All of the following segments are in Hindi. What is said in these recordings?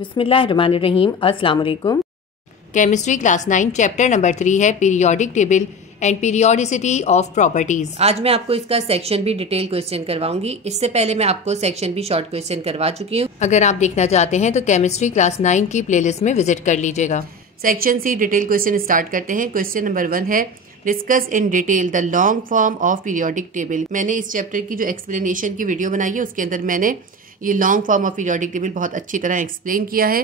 बिस्मिल्लाहिर्रहमानिर्रहीम। अस्सलाम वालेकुम। केमिस्ट्री क्लास 9 चैप्टर नंबर 3 है periodic table and periodicity of properties. आज मैं आपको इसका सेक्शन भी डिटेल क्वेश्चन करवाऊंगी। इससे पहले मैं आपको सेक्शन भी शॉर्ट क्वेश्चन करवा चुकी हूँ। अगर आप देखना चाहते हैं तो केमिस्ट्री क्लास 9 की प्लेलिस्ट में विजिट कर लीजिएगा। Section C detail question start करते हैं। क्वेश्चन नंबर 1 है discuss in detail the long form of periodic table. मैंने इस चैप्टर की जो एक्सप्लेनेशन की वीडियो बनाई है उसके अंदर मैंने ये long form of periodic table बहुत अच्छी तरह एक्सप्लेन किया है।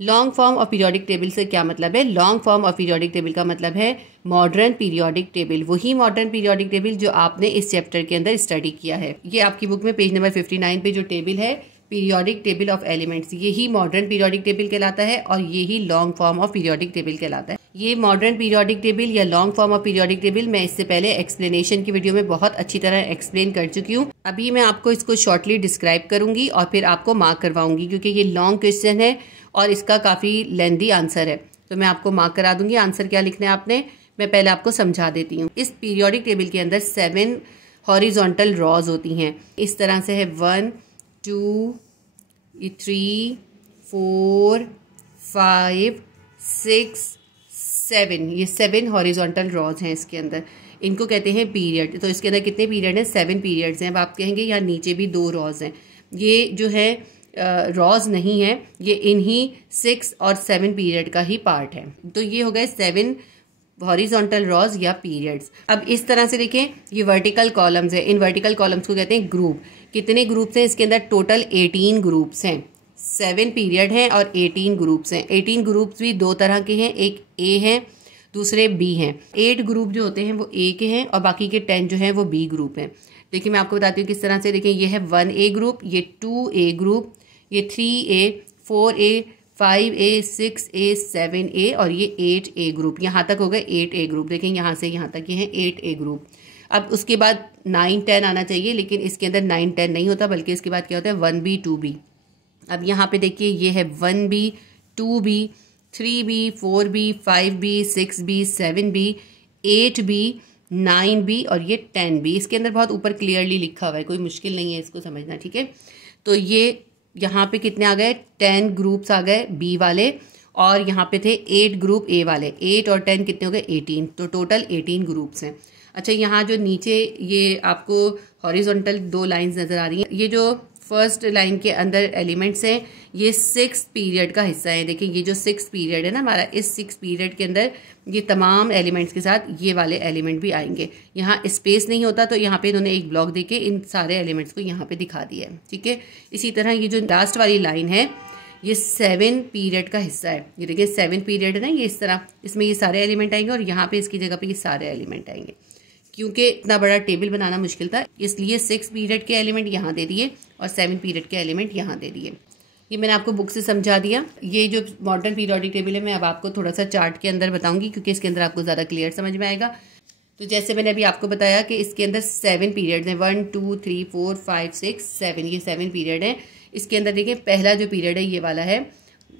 Long form of periodic table से क्या मतलब है? Long form of periodic table का मतलब है मॉडर्न पीरियोडिक टेबल, वही मॉडर्न पीरियोडिक टेबल जो आपने इस चैप्टर के अंदर स्टडी किया है। ये आपकी बुक में पेज नंबर 59 पे जो टेबल है पीरियोडिक टेबल ऑफ एलिमेंट्स, यही मॉडर्न पीरियोडिक टेबल कहलाता है और यही long form of periodic table कहलाता है। ये मॉडर्न पीरियोडिक टेबल या long form of periodic table मैं इससे पहले एक्सप्लेनेशन की वीडियो में बहुत अच्छी तरह एक्सप्लेन कर चुकी हूँ। अभी मैं आपको इसको शॉर्टली डिस्क्राइब करूंगी और फिर आपको मार्क करवाऊंगी, क्योंकि ये लॉन्ग क्वेश्चन है और इसका काफ़ी लेंदी आंसर है, तो मैं आपको मार्क करा दूंगी। आंसर क्या लिखना है आपने, मैं पहले आपको समझा देती हूँ। इस पीरियोडिक टेबल के अंदर 7 हॉरिजॉन्टल रॉज होती हैं। इस तरह से है 1 2 3 4 5 6 7, ये 7 हॉरिजॉन्टल रॉज हैं इसके अंदर। इनको कहते हैं पीरियड। तो इसके अंदर कितने पीरियड हैं? 7 पीरियड्स हैं। अब आप कहेंगे यहाँ नीचे भी 2 रॉज हैं। ये जो है रॉज नहीं है, ये इन्हीं 6 और 7 पीरियड का ही पार्ट है। तो ये हो गए 7 हॉरिजॉन्टल रॉज या पीरियड्स। अब इस तरह से देखें, ये वर्टिकल कॉलम्स है। इन वर्टिकल कॉलम्स को कहते हैं ग्रुप। कितने ग्रुप्स हैं इसके अंदर? टोटल 18 ग्रुप्स हैं। 7 पीरियड हैं और 18 ग्रुप्स हैं। 18 ग्रुप्स भी 2 तरह के हैं, एक ए है दूसरे बी हैं। 8 ग्रुप जो होते हैं वो ए के हैं और बाकी के 10 जो हैं वो बी ग्रुप हैं। देखिए मैं आपको बताती हूँ किस तरह से। देखिए ये है 1A ग्रुप, ये 2A ग्रुप, ये 3A, 4A, 5A, 6A, 7A और ये 8A ग्रुप। यहाँ तक हो गए 8A ग्रुप। देखें यहाँ से यहाँ तक ये है 8A ग्रुप। अब उसके बाद 9 10 आना चाहिए, लेकिन इसके अंदर 9 10 नहीं होता, बल्कि इसके बाद क्या होता है 1B 2B। अब यहाँ पे देखिए ये है 1B 2B 3B 4B 5B 6B 7B 8B 9B और ये 10B। इसके अंदर बहुत ऊपर क्लियरली लिखा हुआ है, कोई मुश्किल नहीं है इसको समझना, ठीक है। तो ये यहाँ पे कितने आ गए? 10 ग्रुप्स आ गए बी वाले और यहाँ पे थे 8 ग्रुप ए वाले। 8 और 10 कितने हो गए? 18। तो टोटल 18 ग्रुप्स हैं। अच्छा, यहाँ जो नीचे ये आपको हॉरिजॉन्टल 2 लाइंस नजर आ रही हैं, ये जो फर्स्ट लाइन के अंदर एलिमेंट्स हैं ये 6 पीरियड का हिस्सा है। देखिए ये जो 6 पीरियड है ना हमारा, इस 6 पीरियड के अंदर ये तमाम एलिमेंट्स के साथ ये वाले एलिमेंट भी आएंगे। यहाँ स्पेस नहीं होता तो यहाँ पे इन्होंने एक ब्लॉक देके इन सारे एलिमेंट्स को यहाँ पे दिखा दिया है, ठीक है। इसी तरह ये जो लास्ट वाली लाइन है ये 7 पीरियड का हिस्सा है। ये देखिए 7 पीरियड है ना, ये इस तरह, इसमें ये सारे एलिमेंट आएंगे और यहाँ पे इसकी जगह पे ये सारे एलिमेंट आएंगे। क्योंकि इतना बड़ा टेबल बनाना मुश्किल था, इसलिए 6 पीरियड के एलिमेंट यहाँ दे दिए और 7 पीरियड के एलिमेंट यहाँ दे दिए। ये मैंने आपको बुक से समझा दिया। ये जो मॉडर्न पीरियोडिक टेबल है मैं अब आपको थोड़ा सा चार्ट के अंदर बताऊंगी, क्योंकि इसके अंदर आपको ज़्यादा क्लियर समझ में आएगा। तो जैसे मैंने अभी आपको बताया कि इसके अंदर 7 पीरियड्स हैं, 1 2 3 4 5 6 7, ये 7 पीरियड हैं। इसके अंदर देखिए पहला जो पीरियड है ये वाला है,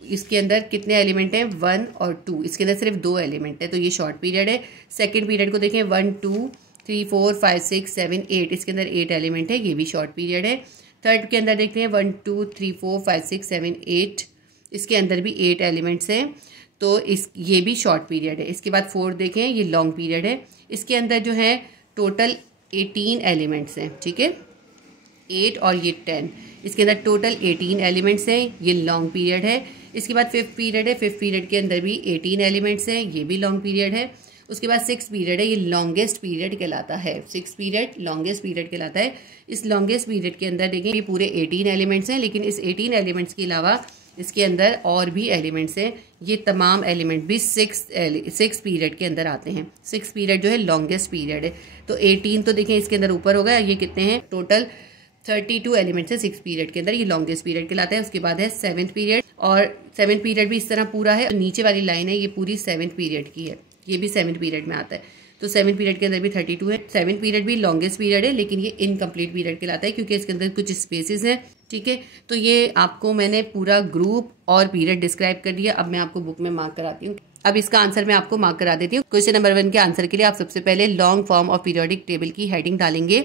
इसके अंदर कितने एलिमेंट हैं? 1 और 2। इसके अंदर सिर्फ 2 एलिमेंट है, तो ये शॉर्ट पीरियड है। सेकेंड पीरियड को देखें 1 2 3 4 5 6 7 8, इसके अंदर 8 एलिमेंट है, ये भी शॉर्ट पीरियड है। थर्ड के अंदर देखते हैं 1 2 3 4 5 6 7 8, इसके अंदर भी 8 एलिमेंट्स हैं, तो ये भी शॉर्ट पीरियड है। इसके बाद फोर्थ देखें ये लॉन्ग पीरियड है। इसके अंदर जो है टोटल 18 एलिमेंट्स हैं, ठीक है, 8 और ये 10, इसके अंदर टोटल 18 एलिमेंट्स हैं, ये लॉन्ग पीरियड है। इसके बाद 5th पीरियड है। 5th पीरियड के अंदर भी 18 एलिमेंट्स हैं, ये भी लॉन्ग पीरियड है। उसके बाद 6th पीरियड है, ये लॉन्गेस्ट पीरियड कहलाता है। 6th पीरियड लॉन्गेस्ट पीरियड कहलाता है। इस लॉन्गेस्ट पीरियड के अंदर देखें ये पूरे 18 एलिमेंट्स हैं, लेकिन इस 18 एलिमेंट्स के अलावा इसके अंदर और भी एलिमेंट्स हैं। ये तमाम एलिमेंट भी 6 पीरियड के अंदर आते हैं। 6th पीरियड जो है लॉन्गेस्ट पीरियड है। तो 18 तो देखें इसके अंदर ऊपर होगा, ये कितने हैं? टोटल 32 एलिमेंट्स है 6 पीरियड के अंदर, ये लॉन्गेस्ट पीरियड कहलाता है। उसके बाद है 7th पीरियड, और 7th पीरियड भी इस तरह पूरा है। नीचे वाली लाइन है ये पूरी 7th पीरियड की है, ये भी 7th पीरियड में आता है। तो 7th पीरियड के अंदर भी 32 है। 7th पीरियड भी लॉन्गेस्ट पीरियड है, लेकिन ये इनकम्प्लीट पीरियड कहलाता है क्योंकि इसके अंदर कुछ स्पेसेस हैं, ठीक है। तो ये आपको मैंने पूरा ग्रुप और पीरियड डिस्क्राइब कर दिया। अब मैं आपको बुक में मार्क कराती हूँ। अब इसका आंसर मैं आपको मार्क करा देती हूँ। क्वेश्चन नंबर 1 के आंसर के लिए आप सबसे पहले long form of periodic table की हेडिंग डालेंगे।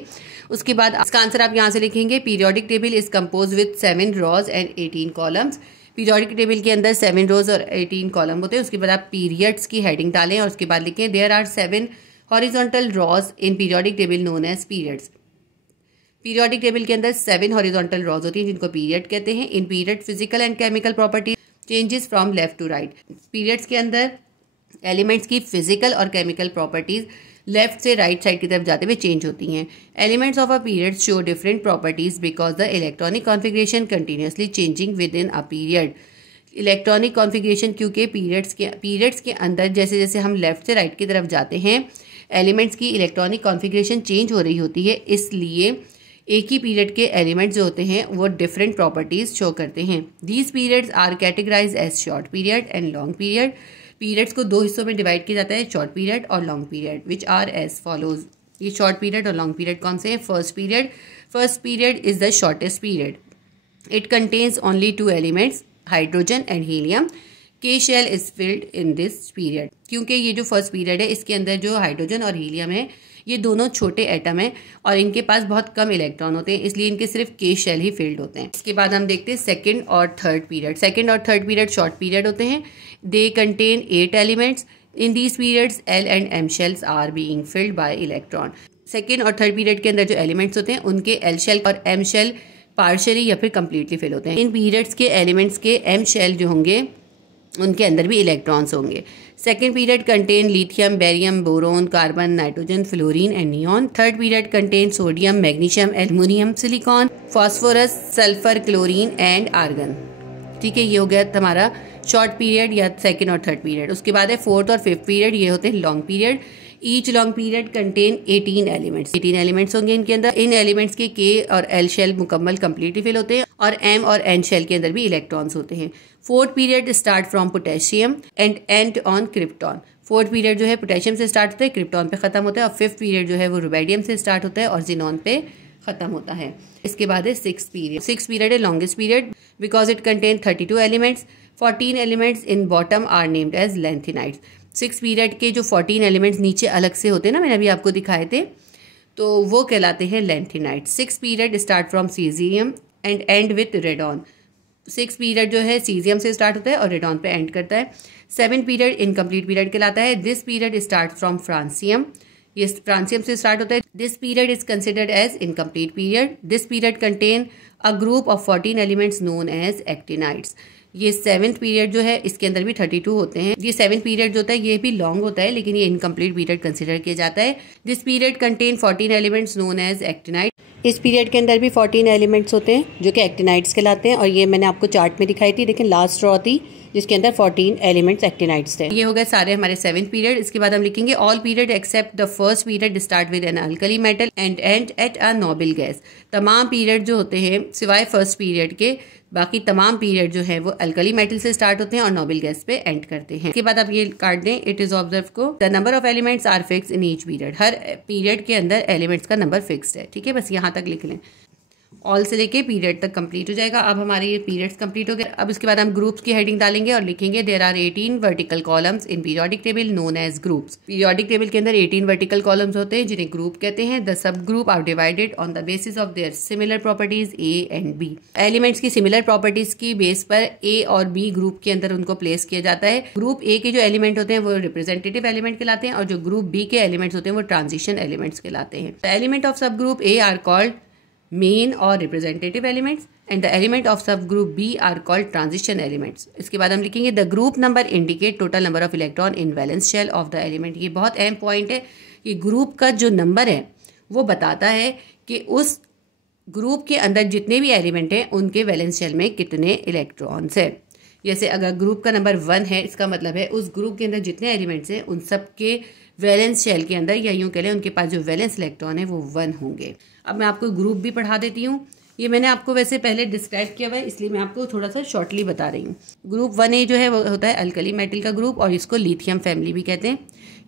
उसके बाद इसका आंसर आप यहाँ से लिखेंगे, periodic table is compose with 7 rows and 18 columns. Periodic table के अंदर 7 रोज और 18 कॉलम होते हैं। उसके बाद आप पीरियड्स की हेडिंग डालें और उसके बाद लिखें there are 7 horizontal rows in periodic table known as periods. Periodic table के अंदर 7 हॉरिजॉन्टल रॉज होती हैं जिनको पीरियड कहते हैं। In period physical and chemical property changes from left to right. Periods के अंदर एलिमेंट्स की फिजिकल और केमिकल प्रॉपर्टीज लेफ्ट से राइट साइड की तरफ जाते हुए चेंज होती हैं। Elements of a period show different properties because the electronic configuration continuously changing within a period. Electronic configuration क्योंकि पीरियड्स के अंदर जैसे जैसे हम लेफ्ट से राइट की तरफ जाते हैं एलिमेंट्स की इलेक्ट्रॉनिक कॉन्फिगरेशन चेंज हो रही होती है, इसलिए एक ही पीरियड के एलिमेंट्स जो होते हैं वो डिफरेंट प्रॉपर्टीज शो करते हैं। These periods are categorize as short period and long period. Periods को 2 हिस्सों में डिवाइड किया जाता है, शॉर्ट पीरियड और long period, which are as follows. ये शॉर्ट पीरियड और लॉन्ग पीरियड कौन से हैं? First period is the shortest period. It contains only 2 elements, hydrogen and helium. K shell is filled in this period. क्योंकि ये जो फर्स्ट पीरियड है इसके अंदर जो हाइड्रोजन और हीलियम है ये दोनों छोटे एटम हैं और इनके पास बहुत कम इलेक्ट्रॉन होते हैं, इसलिए इनके सिर्फ के शेल ही फिल्ड होते हैं। इसके बाद हम देखते हैं सेकंड और थर्ड पीरियड। सेकंड और थर्ड पीरियड शॉर्ट पीरियड होते हैं। They contain 8 elements. In these periods L and M shells are being filled by electron. Second और थर्ड पीरियड के अंदर जो एलिमेंट्स होते हैं उनके एल शेल और एम शेल पार्शियली या फिर कंप्लीटली फिल होते हैं। इन पीरियड्स के एलिमेंट्स के एम शेल जो होंगे उनके अंदर भी इलेक्ट्रॉन्स होंगे। Second period contain lithium, barium, boron, carbon, nitrogen, fluorine and neon. Third period contain sodium, magnesium, aluminium, silicon, phosphorus, sulphur, chlorine and argon. ठीक है, ये हो गया हमारा शॉर्ट पीरियड या सेकेंड और थर्ड पीरियड। उसके बाद है फोर्थ और फिफ्थ पीरियड, ये होते हैं long period. Each long period contain 18 elements. 18 elements होंगे इनके अंदर। इन एलिमेंट्स के के और एल शेल मुकम्मल कंप्लीटली फिल होते हैं और एम और एन शेल के अंदर भी इलेक्ट्रॉन्स होते हैं। Fourth period start from potassium and and on krypton. Fourth period जो है पोटेशियम से स्टार्ट होता है, क्रिप्टॉन पे खत्म होता है। और फिफ्थ पीरियड जो है वो रुबेडियम से स्टार्ट होता है और जिनॉन पे खत्म होता है। इसके बाद है सिक्स पीरियड। सिक्स पीरियड है longest period because it contain 32 elements. 14 elements in bottom are named as lanthanides. Six period के जो 14 एलिमेंट्स नीचे अलग से होते हैं ना, मैंने अभी आपको दिखाए थे, तो वो कहलाते हैं lanthanides. Six period start from caesium and end with radon. Six period जो है सीजियम से स्टार्ट होता है और रेडॉन पे एंड करता है। सेवन पीरियड इनकम्प्लीट पीरियड कहलाता है। This period start from francium, ये फ्रांसियम से स्टार्ट होता है। This period is considered as incomplete period. This period contain a group of 14 elements known as actinides. ये सेवेंथ पीरियड जो है इसके अंदर भी 32 होते हैं। ये सेवेंथ पीरियड जो होता है ये भी लॉन्ग होता है लेकिन ये इनकम्प्लीट पीरियड कंसिडर किया जाता है। This period contain 14 elements known as actinide. इस पीरियड के अंदर भी 14 एलिमेंट्स होते हैं जो कि एक्टिनाइट्स कहलाते हैं और ये मैंने आपको चार्ट में दिखाई थी, लेकिन लास्ट रॉ थी जिसके अंदर 14 एलिमेंट्स एक्टिनाइट्स थे। ये हो गए सारे हमारे सेवेंथ पीरियड। इसके बाद हम लिखेंगे all period except the first period start with an alkali metal and end at a noble gas. तमाम पीरियड जो होते हैं सिवाय फर्स्ट पीरियड के, बाकी तमाम पीरियड जो है वो अल्कली मेटल से स्टार्ट होते हैं और नोबल गैस पे एंड करते हैं। इसके बाद आप ये काट दें, इट इज ऑब्जर्व को the number of elements are fix in each period. हर पीरियड के अंदर एलिमेंट्स का नंबर फिक्स्ड है। ठीक है, बस यहाँ तक लिख लें। ऑल से लेके पीरियड तक कंप्लीट हो जाएगा। अब हमारे ये पीरियड्स कंप्लीट हो गए। अब इसके बाद हम ग्रुप्स की हेडिंग डालेंगे और लिखेंगे there are 18 vertical columns in periodic table known as groups. Periodic table के अंदर 18 वर्टिकल कॉलम्स होते हैं जिन्हें ग्रुप कहते हैं। The sub group are divided on the basis of their similar properties A and B. Elements की सिमिलर प्रॉपर्टीज की बेस पर ए और बी ग्रुप के अंदर उनको प्लेस किया जाता है। ग्रुप ए के जो एलिमेंट होते हैं वो रिप्रेजेंटेटिव एलिमेंट कहलाते हैं और जो ग्रुप बी के एलिमेंट्स होते हैं वो ट्रांजिशन एलिमेंट्स कहलाते हैं। The element of sub group A are called main और representative elements and the element of sub group B are called transition elements. इसके बाद हम लिखेंगे the group number indicate total number of electron in valence shell of the element. ये बहुत अहम पॉइंट है कि ग्रुप का जो नंबर है वो बताता है कि उस ग्रुप के अंदर जितने भी एलिमेंट हैं उनके वैलेंस शेल में कितने इलेक्ट्रॉन्स है। जैसे अगर ग्रुप का नंबर 1 है, इसका मतलब है उस ग्रुप के अंदर जितने एलिमेंट्स हैं उन सब के वैलेंस शेल के अंदर, या यूं कह लें उनके पास जो वैलेंस इलेक्ट्रॉन है वो 1 होंगे। अब मैं आपको ग्रुप भी पढ़ा देती हूँ। ये मैंने आपको वैसे पहले डिस्क्राइब किया हुआ है इसलिए मैं आपको थोड़ा सा शॉर्टली बता रही हूँ। ग्रुप 1A जो है वो होता है अल्कली मेटल का ग्रुप और इसको लिथियम फैमिली भी कहते हैं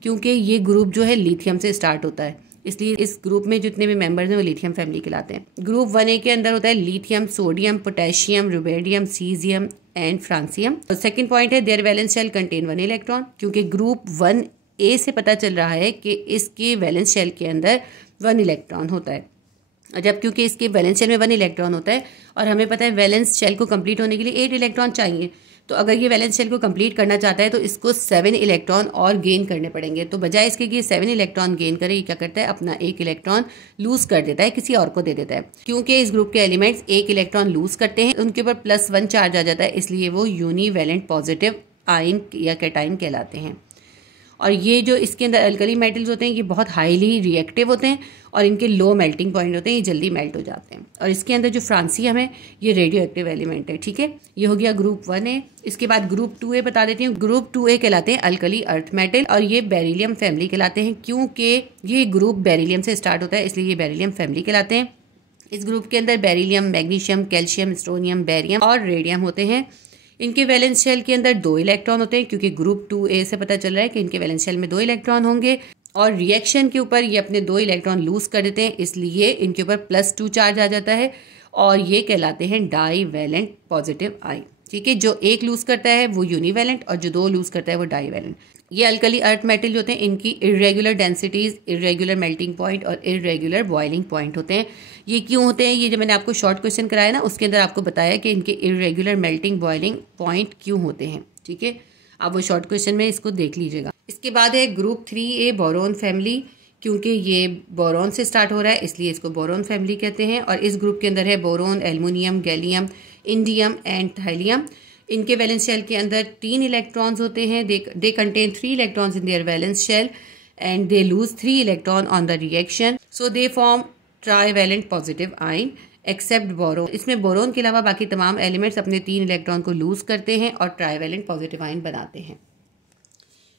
क्योंकि ये ग्रुप जो है लिथियम से स्टार्ट होता है, इसलिए इस ग्रुप में जितने भी मेंबर्स हैं वो लिथियम फैमिली कहलाते हैं। ग्रुप 1A के अंदर होता है lithium, sodium, potassium, rubidium, caesium and francium. Second point है their valence shell contain 1 electron, क्योंकि ग्रुप 1A से पता चल रहा है कि इसके वैलेंस शेल के अंदर 1 इलेक्ट्रॉन होता है। और जब क्योंकि इसके वैलेंस शेल में 1 इलेक्ट्रॉन होता है और हमें पता है वैलेंस शेल को कंप्लीट होने के लिए 8 इलेक्ट्रॉन चाहिए, तो अगर ये वैलेंस शेल को कंप्लीट करना चाहता है तो इसको 7 इलेक्ट्रॉन और गेन करने पड़ेंगे। तो बजाय इसके कि ये 7 इलेक्ट्रॉन गेन करे, ये क्या करता है, अपना 1 इलेक्ट्रॉन लूज कर देता है, किसी और को दे देता है। क्योंकि इस ग्रुप के एलिमेंट्स 1 इलेक्ट्रॉन लूज करते हैं, उनके ऊपर +1 चार्ज आ जाता है, इसलिए वो यूनिवैलेंट पॉजिटिव आयन या कैटाइन कहलाते हैं। और ये जो इसके अंदर अल्कली मेटल्स होते हैं ये बहुत हाईली रिएक्टिव होते हैं और इनके लो मेल्टिंग पॉइंट होते हैं, ये जल्दी मेल्ट हो जाते हैं। और इसके अंदर जो फ्रांसियम है ये रेडियो एक्टिव एलिमेंट है, ठीक है। ये हो गया ग्रुप 1A। इसके बाद ग्रुप 2A बता देती हूँ। ग्रुप 2A कहलाते हैं अल्कली अर्थ मेटल और ये बेरिलियम फैमिली कहलाते हैं। क्योंकि ये ग्रुप बेरिलियम से स्टार्ट होता है इसलिए ये बेरिलियम फैमिली कहलाते हैं। इस ग्रुप के अंदर बेरिलियम, मैग्नीशियम, कैल्शियम, स्टोनियम, बेरियम और रेडियम होते हैं। इनके वैलेंस शेल के अंदर 2 इलेक्ट्रॉन होते हैं, क्योंकि ग्रुप 2A से पता चल रहा है कि इनके वैलेंस शेल में 2 इलेक्ट्रॉन होंगे और रिएक्शन के ऊपर ये अपने 2 इलेक्ट्रॉन लूज कर देते हैं, इसलिए इनके ऊपर +2 चार्ज आ जाता है और ये कहलाते हैं डाईवैलेंट पॉजिटिव आयन, ठीक है। जो 1 लूज करता है वो यूनिवैलेंट और जो 2 लूज करता है वो डाईवैलेंट। ये अल्कली अर्थ मेटल जो होते हैं इनकी irregular densities, irregular melting point और इरेगुलर बॉइलिंग पॉइंट होते हैं। ये क्यों होते हैं, ये जो मैंने आपको शॉर्ट क्वेश्चन कराया ना उसके अंदर आपको बताया कि इनके इरेगुलर मेल्टिंग बॉइलिंग पॉइंट क्यों होते हैं, ठीक है। आप वो शॉर्ट क्वेश्चन में इसको देख लीजिएगा। इसके बाद है ग्रुप 3A बोरोन फैमिली। क्योंकि ये बोरोन से स्टार्ट हो रहा है इसलिए इसको बोरोन फैमिली कहते हैं। और इस ग्रुप के अंदर है boron, aluminium, gallium, indium and thallium. इनके वैलेंस शेल के अंदर 3 इलेक्ट्रॉन्स होते हैं। They contain 3 electrons in their valence shell and they lose 3 electron on the reaction, so they form trivalent positive ion except boron. इसमें बोरोन के अलावा बाकी तमाम एलिमेंट्स अपने 3 इलेक्ट्रॉन को लूज करते हैं और ट्राईवैलेंट पॉजिटिव आयन बनाते हैं।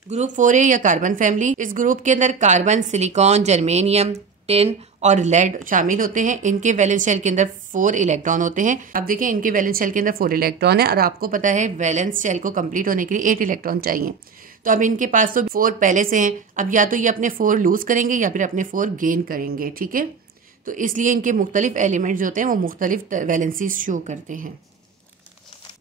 ग्रुप 4A या कार्बन फैमिली। इस ग्रुप के अंदर कार्बन, सिलिकॉन, जर्मेनियम, टिन और लेड शामिल होते हैं। इनके वैलेंस शेल के अंदर 4 इलेक्ट्रॉन होते हैं। अब देखिए इनके वैलेंस शेल के अंदर 4 इलेक्ट्रॉन है और आपको पता है वैलेंस शेल को कंप्लीट होने के लिए 8 इलेक्ट्रॉन चाहिए। तो अब इनके पास तो 4 पहले से हैं, अब या तो ये अपने 4 लूज करेंगे या फिर अपने 4 गेन करेंगे, ठीक है। तो इसलिए इनके मुख्तलिफ एलिमेंट्स जो होते हैं वो मुख्तलिफ वैलेंसीज शो करते हैं।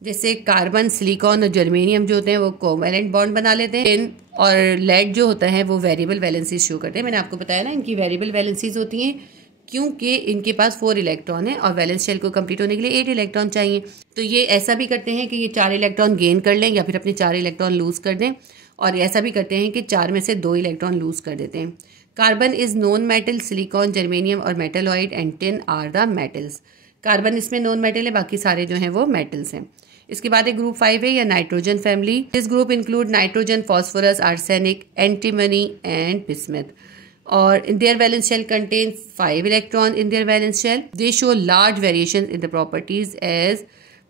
जैसे कार्बन, सिलिकॉन और जर्मेनियम जो होते हैं वो कोवैलेंट बॉन्ड बना लेते हैं। टिन और लेड जो होता है वो वेरिएबल वैलेंसीज शो करते हैं। मैंने आपको बताया ना इनकी वेरिएबल वैलेंसीज होती हैं क्योंकि इनके पास 4 इलेक्ट्रॉन है और वैलेंस शेल को कंप्लीट होने के लिए 8 इलेक्ट्रॉन चाहिए। तो ये ऐसा भी करते हैं कि ये 4 इलेक्ट्रॉन गेन कर लें या फिर अपने 4 इलेक्ट्रॉन लूज कर दें, और ऐसा भी करते हैं कि 4 में से 2 इलेक्ट्रॉन लूज कर देते हैं। Carbon is non metal, silicon, germanium और metalloid and tin are the metals. Carbon इसमें नॉन मेटल है, बाकी सारे जो हैं वो मेटल्स हैं। इसके बाद एक ग्रुप 5A या nitrogen family. This group include nitrogen, phosphorus, arsenic, antimony and bismuth. और in their valence shell contains 5 electrons in their valence shell. They show large variations in the properties as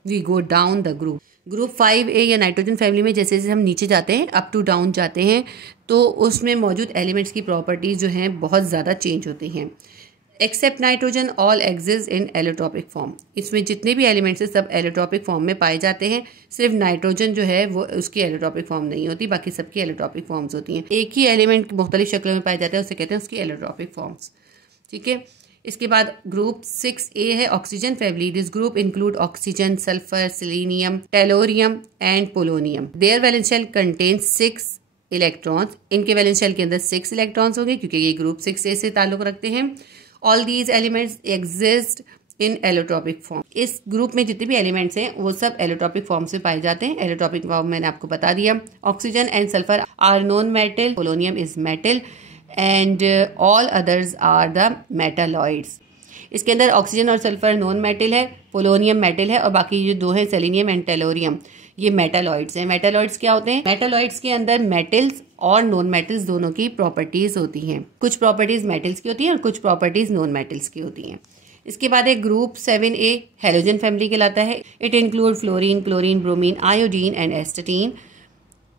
we go down the group. Group 5A या नाइट्रोजन फैमिली में जैसे जैसे हम नीचे जाते हैं, अप टू डाउन जाते हैं, तो उसमें मौजूद एलिमेंट्स की प्रॉपर्टीज जो हैं बहुत ज़्यादा चेंज होती हैं। Except nitrogen all exist in allotropic form. इसमें जितने भी एलिमेंट्स हैं सब एलोट्रॉपिक फॉर्म में पाए जाते हैं। सिर्फ नाइट्रोजन जो है वो उसकी एलोट्रॉपिक फॉर्म नहीं होती, बाकी सबकी एलोट्रॉपिक फॉर्म्स होती हैं। एक ही एलिमेंट मुख्तलिफ शक्लों में पाए जाते हैं, उसे कहते हैं उसकी एलोट्रॉपिक फॉर्म्स, ठीक है। इसके बाद ग्रुप 6A है oxygen family. This group include oxygen, sulphur, selenium, tellurium and polonium. Their valence shell contains 6 electrons. इनके वैलेंस शेल के अंदर 6 इलेक्ट्रॉन्स होंगे क्योंकि ये ग्रुप 6A से ताल्लुक रखते हैं। All these elements exist in allotropic form. इस ग्रुप में जितने भी एलिमेंट्स हैं वो सब एलोट्रॉपिक फॉर्म से पाए जाते हैं। एलोट्रॉपिक फॉर्म मैंने आपको बता दिया। Oxygen and sulphur are non metal, polonium is metal and all others are the metalloids. इसके अंदर ऑक्सीजन और सल्फर नॉन मेटल है, पोलोनियम मेटल है और बाकी जो 2 हैं सेलेनियम एंड टेलोरियम ये मेटालॉइड्स हैं। मेटालॉइड्स क्या होते हैं? मेटालॉइड्स के अंदर मेटल्स और नॉन मेटल्स दोनों की प्रॉपर्टीज होती हैं। कुछ प्रॉपर्टीज मेटल्स की होती हैं और कुछ प्रॉपर्टीज नॉन मेटल्स की होती हैं। इसके बाद एक ग्रुप 7A हेलोजन फैमिली कहलाता है। It include fluorine, chlorine, bromine, iodine and astatine.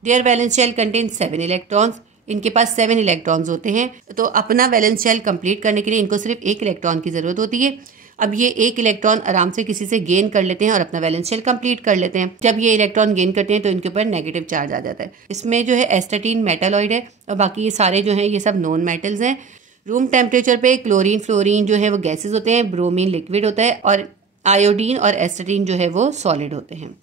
Their valence shell contain 7 electrons. इनके पास 7 इलेक्ट्रॉन्स होते हैं। तो अपना वैलेंस शेल कंप्लीट करने के लिए इनको सिर्फ 1 इलेक्ट्रॉन की जरूरत होती है। अब ये 1 इलेक्ट्रॉन आराम से किसी से गेन कर लेते हैं और अपना वैलेंस शेल कंप्लीट कर लेते हैं। जब ये इलेक्ट्रॉन गेन करते हैं तो इनके ऊपर नेगेटिव चार्ज आ जाता है। इसमें जो है एस्टेटीन मेटालॉइड है और बाकी ये सारे जो हैं ये सब नॉन मेटल्स हैं। रूम टेम्परेचर पे क्लोरीन, फ्लोरीन जो है वो गैसेज होते हैं, ब्रोमीन लिक्विड होता है और आयोडीन और एस्टेटीन जो है वो सॉलिड होते हैं।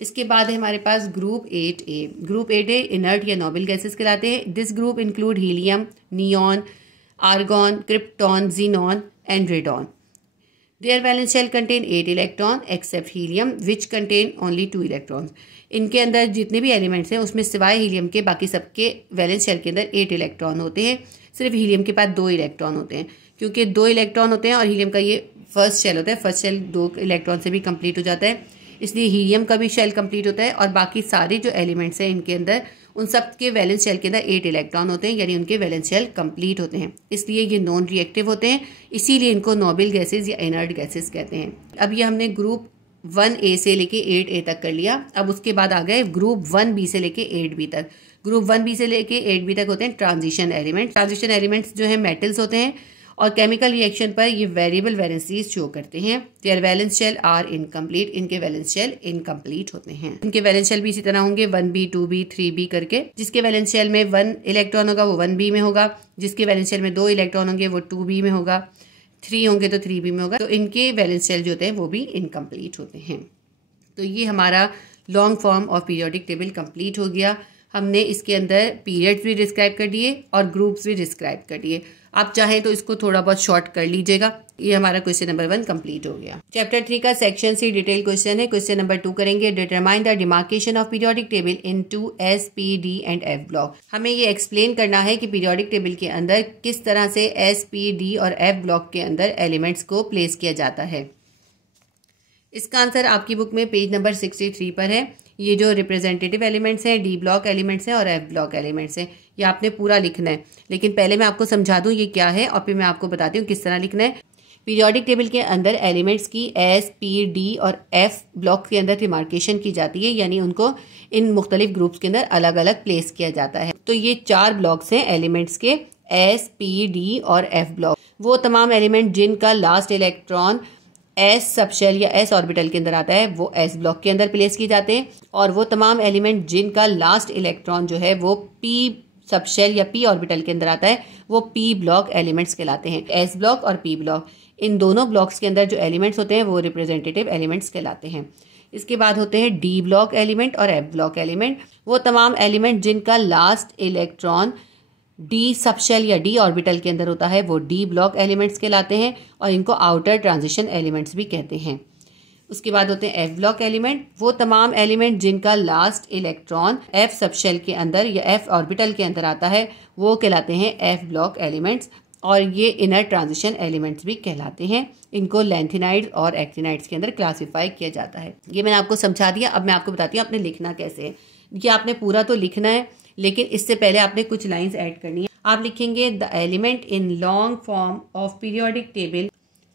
इसके बाद है हमारे पास group 8A। Group 8A inert या नोबल गैसेस कहलाते हैं। This group include helium, neon, argon, krypton, xenon and radon. Their valence shell contain 8 electrons except helium which contain only 2 electrons. इनके अंदर जितने भी एलिमेंट्स हैं उसमें सिवाय हीलियम के बाकी सबके वैलेंस शेल के अंदर 8 इलेक्ट्रॉन होते हैं। सिर्फ हीलियम के पास 2 इलेक्ट्रॉन होते हैं, क्योंकि 2 इलेक्ट्रॉन होते हैं और हीलियम का ये फर्स्ट शेल होता है। फर्स्ट शेल 2 इलेक्ट्रॉन से भी कंप्लीट हो जाता है, इसलिए हीलियम का भी शेल कंप्लीट होता है और बाकी सारे जो एलिमेंट्स हैं इनके अंदर उन सब के वैलेंस शेल के अंदर 8 इलेक्ट्रॉन होते हैं, यानी उनके वैलेंस शेल कंप्लीट होते हैं। इसलिए ये नॉन रिएक्टिव होते हैं, इसीलिए इनको नोबल गैसेज या इनर्ट गैसेज कहते हैं। अब ये हमने ग्रुप 1A से लेके 8A तक कर लिया। अब उसके बाद आ गए ग्रुप 1B से लेके 8B तक। ग्रुप 1B से लेके 8B तक होते हैं ट्रांजिशन एलिमेंट। ट्रांजिशन एलिमेंट्स जो है मेटल्स होते हैं और केमिकल रिएक्शन पर ये वेरिएबल वैलेंसीज शो करते हैं। Their valence shell are incomplete, इनके वैलेंस शेल इनकम्प्लीट होते हैं। इनके वैलेंस शेल भी इसी तरह होंगे 1B 2B 3B करके। जिसके वैलेंस शेल में 1 इलेक्ट्रॉन होगा वो 1B में होगा, जिसके वैलेंस शेल में 2 इलेक्ट्रॉन होंगे वो 2B में होगा, 3 होंगे तो 3B में होगा। तो इनके वैलेंस शेल जो होते हैं वो भी इनकम्प्लीट होते हैं। तो ये हमारा long form of periodic table complete हो गया। हमने इसके अंदर पीरियड्स भी डिस्क्राइब कर दिए और ग्रुप्स भी डिस्क्राइब कर दिए। आप चाहें तो इसको थोड़ा बहुत शॉर्ट कर लीजिएगा। ये हमारा क्वेश्चन नंबर 1 कंप्लीट हो गया। चैप्टर 3 का सेक्शन सी डिटेल क्वेश्चन है। क्वेश्चन नंबर 2 करेंगे, determine the demarcation of periodic table into S, P, D and F block. हमें ये एक्सप्लेन करना है कि पीरियोडिक टेबल के अंदर किस तरह से S, P, D और F ब्लॉक के अंदर एलिमेंट्स को प्लेस किया जाता है। इसका आंसर आपकी बुक में पेज नंबर 63 पर है। ये जो रिप्रेजेंटेटिव एलिमेंट्स हैं, D ब्लॉक एलिमेंट्स हैं और F ब्लॉक एलिमेंट्स हैं, ये आपने पूरा लिखना है। लेकिन पहले मैं आपको समझा दूं ये क्या है और फिर मैं आपको बताती हूँ किस तरह लिखना है। पीरियोडिक टेबल के अंदर एलिमेंट्स की S, P, D और F ब्लॉक के अंदर डिमार्केशन की जाती है, यानी उनको इन मुख्तलिफ ग्रुप्स के अंदर अलग अलग प्लेस किया जाता है। तो ये 4 ब्लॉक्स हैं एलिमेंट्स के, S, P, D और F ब्लॉक। वो तमाम एलिमेंट जिनका लास्ट इलेक्ट्रॉन S सबशेल या S ऑर्बिटल के अंदर आता है वो S ब्लॉक के अंदर प्लेस किए जाते हैं, और वो तमाम एलिमेंट जिनका लास्ट इलेक्ट्रॉन जो है वो P सबशेल या P ऑर्बिटल के अंदर आता है वो P ब्लॉक एलिमेंट्स कहलाते हैं। S ब्लॉक और P ब्लॉक, इन दोनों ब्लॉक्स के अंदर जो एलिमेंट्स होते हैं वो रिप्रेजेंटेटिव एलिमेंट्स कहलाते हैं। इसके बाद होते हैं D ब्लॉक एलिमेंट और F ब्लॉक एलिमेंट। वो तमाम एलिमेंट जिनका लास्ट इलेक्ट्रॉन D सबशेल या D ऑर्बिटल के अंदर होता है वो D ब्लॉक एलिमेंट्स कहलाते हैं, और इनको आउटर ट्रांजिशन एलिमेंट्स भी कहते हैं। उसके बाद होते हैं F ब्लॉक एलिमेंट। वो तमाम एलिमेंट जिनका लास्ट इलेक्ट्रॉन F सबशेल के अंदर या F ऑर्बिटल के अंदर आता है वो कहलाते हैं F ब्लॉक एलिमेंट्स, और ये इनर ट्रांजिशन एलिमेंट्स भी कहलाते हैं। इनको लैंथिनाइड्स और एक्टिनाइड्स के अंदर क्लासिफाई किया जाता है। ये मैंने आपको समझा दिया। अब मैं आपको बताती हूँ आपने लिखना कैसे है। ये आपने पूरा तो लिखना है, लेकिन इससे पहले आपने कुछ लाइंस ऐड करनी है। आप लिखेंगे the element in long form of periodic table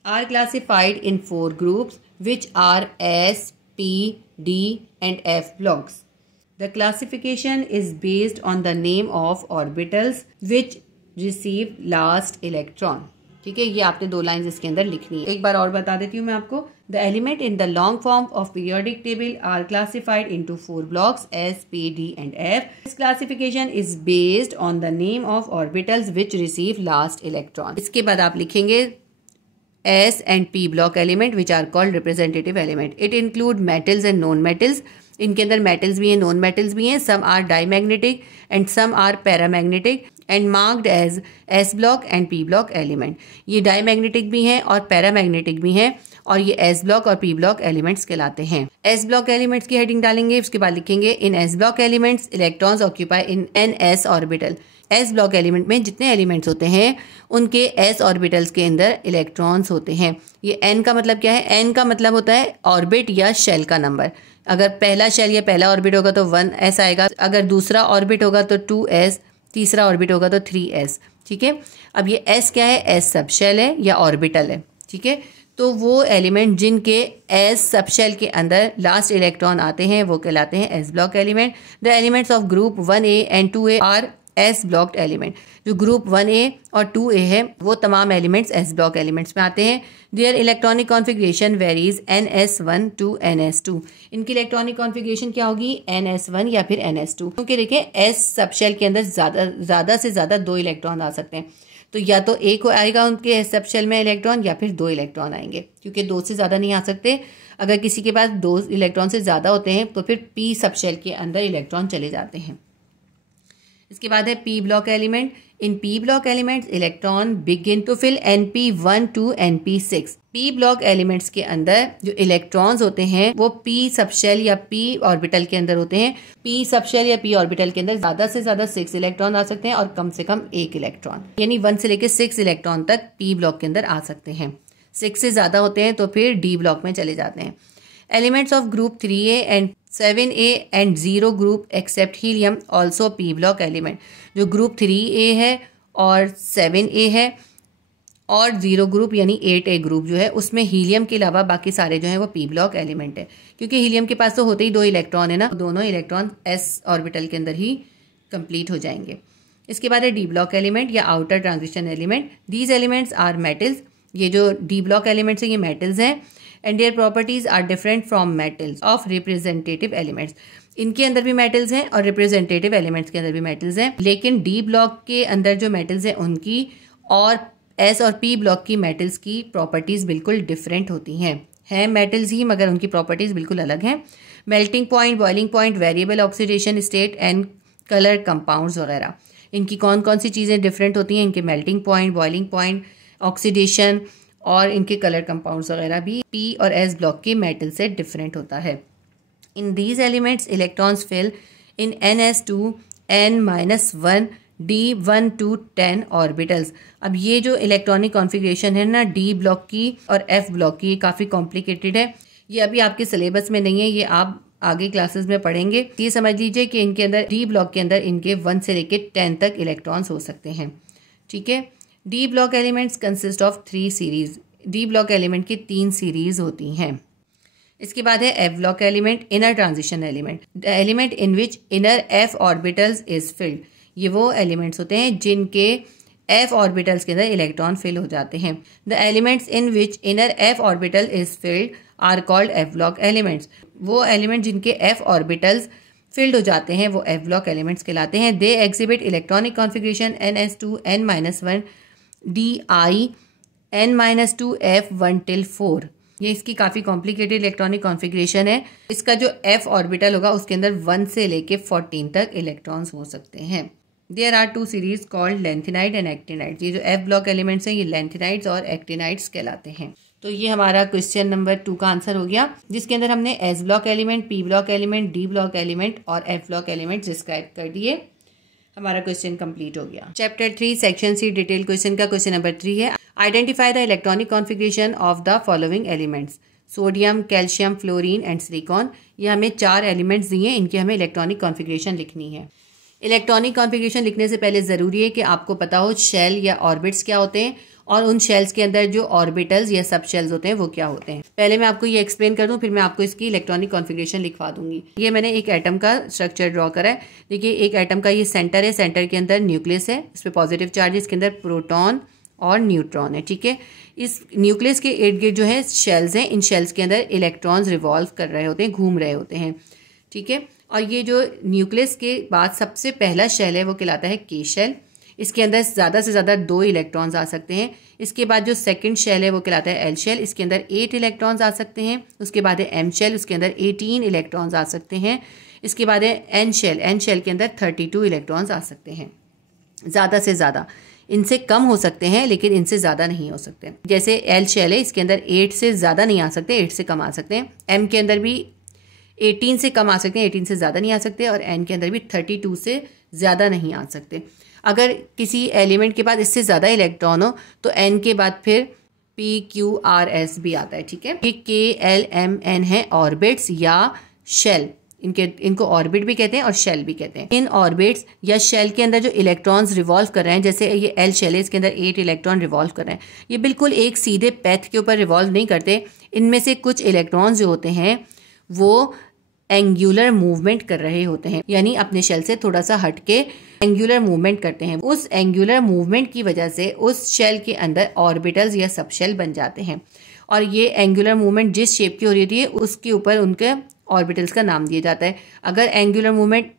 are classified in 4 groups which are S, P, D and F blocks. The classification is based on the name of orbitals which receive last electron. ठीक है, ये आपने 2 लाइंस इसके अंदर लिखनी है। एक बार और बता देती हूँ मैं आपको। The element in the long form of periodic table are classified into 4 blocks S, P, D and F. This classification is based on the name of orbitals which receive last electron. इसके बाद आप लिखेंगे S and P block element which are called representative element. It include metals and non-metals. इनके अंदर metals भी हैं, non-metals भी हैं. Some are dimagnetic and some are paramagnetic and marked as S block and P block element. ये डायमैग्नेटिक भी हैं और पैरामैग्नेटिक भी हैं, और ये S ब्लॉक और P ब्लॉक एलिमेंट्स कहलाते हैं। S ब्लॉक एलिमेंट्स की हेडिंग डालेंगे। उसके बाद लिखेंगे in S block elements electrons occupy in NS orbital. S block element में जितने एलिमेंट्स होते हैं उनके S ऑर्बिटल्स के अंदर इलेक्ट्रॉन्स होते हैं। ये N का मतलब क्या है? N का मतलब होता है ऑर्बिट या शेल का नंबर। अगर पहला शेल या पहला ऑर्बिट होगा तो 1s आएगा, अगर दूसरा ऑर्बिट होगा तो 2s, तीसरा ऑर्बिट होगा तो 3s। ठीक है, अब ये S क्या है? S सबशेल है या ऑर्बिटल है। ठीक है, तो वो एलिमेंट जिनके S सबशेल के अंदर लास्ट इलेक्ट्रॉन आते हैं वो कहलाते हैं S block element. The elements of group 1A and 2A are S blocked element. जो ग्रुप 1A और 2A है वो तमाम एलिमेंट्स S ब्लॉक एलिमेंट्स में आते हैं। Their electronic configuration varies NS1 to NS2। इनकी इलेक्ट्रॉनिक कॉन्फ़िगरेशन क्या होगी? NS1 या फिर NS2। क्योंकि देखिए S सबशेल के अंदर ज़्यादा से ज़्यादा 2 इलेक्ट्रॉन आ सकते हैं, तो या तो एक आएगा उनके S सबशेल में इलेक्ट्रॉन या फिर 2 इलेक्ट्रॉन आएंगे, क्योंकि 2 से ज़्यादा नहीं आ सकते। अगर किसी के पास 2 इलेक्ट्रॉन से ज़्यादा होते हैं तो फिर P सबशेल के अंदर इलेक्ट्रॉन चले जाते हैं। इसके बाद है P block element. In P block elements electron begin to fill np1 to np6। P block elements के अंदर जो इलेक्ट्रॉन्स होते हैं वो पी सबशेल या पी ऑर्बिटल के अंदर होते हैं। पी सबशेल या पी ऑर्बिटल के अंदर ज्यादा से ज्यादा 6 इलेक्ट्रॉन आ सकते हैं और कम से कम 1 इलेक्ट्रॉन, यानी 1 से लेकर 6 इलेक्ट्रॉन तक पी ब्लॉक के अंदर आ सकते हैं। 6 से ज्यादा होते हैं तो फिर डी ब्लॉक में चले जाते हैं। Elements of group 3a and 7a and 0 group except helium also P block element. जो ग्रुप 3a है और 7a है और 0 ग्रुप यानी 8a ग्रुप जो है उसमें हीलियम के अलावा बाकी सारे जो है वो पी ब्लॉक एलिमेंट है, क्योंकि हीलियम के पास तो होते ही 2 इलेक्ट्रॉन है ना, दोनों इलेक्ट्रॉन s ऑर्बिटल के अंदर ही कंप्लीट हो जाएंगे। इसके बाद है डी ब्लॉक एलिमेंट या outer transition element. These elements are metals. ये जो डी ब्लॉक एलिमेंट्स है ये मेटल्स हैं and their properties are different from metals of representative elements. इनके अंदर भी मेटल्स हैं और रिप्रेजेंटेटिव एलिमेंट्स के अंदर भी मेटल्स हैं, लेकिन डी ब्लॉक के अंदर जो मेटल्स हैं उनकी और एस और पी ब्लॉक की मेटल्स की प्रॉपर्टीज बिल्कुल डिफरेंट होती हैं मेटल्स ही मगर उनकी प्रॉपर्टीज बिल्कुल अलग हैं। Melting point, boiling point, variable oxidation state and colour compounds वगैरह, इनकी कौन कौन सी चीज़ें डिफरेंट होती हैं? इनके melting point, boiling point, oxidation और इनके कलर कंपाउंड्स वगैरह भी पी और एस ब्लॉक के मेटल से डिफरेंट होता है। In these elements electrons fill in ns2 n-1 d1 to 10 orbitals. अब ये जो इलेक्ट्रॉनिक कॉन्फ़िगरेशन है ना डी ब्लॉक की और एफ ब्लॉक की, काफ़ी कॉम्प्लिकेटेड है। ये अभी आपके सिलेबस में नहीं है, ये आप आगे क्लासेस में पढ़ेंगे। ये समझ लीजिए कि इनके अंदर डी ब्लॉक के अंदर इनके 1 से लेकर 10 तक इलेक्ट्रॉन्स हो सकते हैं। ठीक है। D block elements consist of 3 series. D block element की 3 सीरीज होती हैं। इसके बाद है F block element, inner transition element, the element in which inner F orbitals is filled. ये वो एलिमेंट्स होते हैं जिनके एफ ऑर्बिटल्स के अंदर इलेक्ट्रॉन फिल हो जाते हैं। The elements in which inner F orbital is filled are called F block elements. वो एलिमेंट जिनके एफ ऑर्बिटल्स फिल्ड हो जाते हैं वो एफ ब्लॉक एलिमेंट्स कहलाते हैं। They exhibit electronic configuration ns2 n-1 di n-2 f1 till 4। ये इसकी काफ़ी कॉम्प्लिकेटेड इलेक्ट्रॉनिक कॉन्फ़िगरेशन है। इसका जो एफ ऑर्बिटल होगा उसके अंदर 1 से लेके 14 तक इलेक्ट्रॉन्स हो सकते हैं। There are 2 series called lanthanide and actinide. ये जो एफ ब्लॉक एलिमेंट्स हैं ये लेंथेनाइड्स और एक्टिनाइड्स कहलाते हैं। तो ये हमारा क्वेश्चन नंबर 2 का आंसर हो गया, जिसके अंदर हमने S block element, P block element, D block element और एफ ब्लॉक एलिमेंट डिस्क्राइब कर दिए। हमारा क्वेश्चन कंप्लीट हो गया। Chapter 3 section C detail question का क्वेश्चन नंबर 3 है, identify the electronic configuration of the following elements, sodium, calcium, fluorine and silicon. ये हमें 4 एलिमेंट्स दिए, इनकी हमें इलेक्ट्रॉनिक कॉन्फ़िगरेशन लिखनी है। इलेक्ट्रॉनिक कॉन्फ़िगरेशन लिखने से पहले ज़रूरी है कि आपको पता हो शेल या ऑर्बिट्स क्या होते हैं और उन शेल्स के अंदर जो ऑर्बिटल्स या सब शेल्स होते हैं वो क्या होते हैं। पहले मैं आपको ये एक्सप्लेन कर दूं, फिर मैं आपको इसकी इलेक्ट्रॉनिक कॉन्फ़िगरेशन लिखवा दूंगी। ये मैंने एक एटम का स्ट्रक्चर ड्रॉ करा है। देखिए एक एटम का ये सेंटर है, सेंटर के अंदर न्यूक्लियस है, इस पर पॉजिटिव चार्ज है, इसके अंदर प्रोटॉन और न्यूट्रॉन है। ठीक है। इस न्यूक्लियस के इर्द गिर्द जो है शेल्स हैं, इन शेल्स के अंदर इलेक्ट्रॉन्स रिवॉल्व कर रहे होते हैं, घूम रहे होते हैं। ठीक है। और ये जो न्यूक्लियस के बाद सबसे पहला शेल है वो कहलाता है के शेल। इसके अंदर ज़्यादा से ज़्यादा 2 इलेक्ट्रॉन्स आ सकते हैं। इसके बाद जो सेकंड शेल है वो कहलाता है एल शेल, इसके अंदर 8 इलेक्ट्रॉन्स आ सकते हैं। उसके बाद है एम शेल, उसके अंदर 18 इलेक्ट्रॉन्स आ सकते हैं। इसके बाद है एन शेल, एन शेल के अंदर 32 इलेक्ट्रॉन्स आ सकते हैं। ज़्यादा से ज़्यादा, इनसे कम हो सकते हैं लेकिन इनसे ज़्यादा नहीं हो सकते। जैसे एल शेल है, इसके अंदर 8 से ज़्यादा नहीं आ सकते, 8 से कम आ सकते हैं। एम के अंदर भी 18 से कम आ सकते हैं, 18 से ज़्यादा नहीं आ सकते। और एन के अंदर भी 32 से ज़्यादा नहीं आ सकते। अगर किसी एलिमेंट के बाद इससे ज़्यादा इलेक्ट्रॉन हो तो एन के बाद फिर पी क्यू आर एस भी आता है। ठीक है। ये के एल एम एन है ऑर्बिट्स या शेल, इनको ऑर्बिट भी कहते हैं और शेल भी कहते हैं। इन ऑर्बिट्स या शेल के अंदर जो इलेक्ट्रॉन्स रिवॉल्व कर रहे हैं, जैसे ये एल शेल है, इसके अंदर 8 इलेक्ट्रॉन रिवॉल्व कर रहे हैं। ये बिल्कुल एक सीधे पैथ के ऊपर रिवॉल्व नहीं करते। इनमें से कुछ इलेक्ट्रॉन्स जो होते हैं वो एंगुलर मूवमेंट कर रहे होते हैं, यानी अपने शेल से थोड़ा सा हट के एंगुलर मूवमेंट करते हैं। उस एंगुलर मूवमेंट की वजह से उस शेल के अंदर ऑर्बिटल्स या सब शेल बन जाते हैं। और ये एंगुलर मूवमेंट जिस शेप की हो रही है उसके ऊपर उनके ऑर्बिटल्स का नाम दिया जाता है। अगर एंगुलर मूवमेंट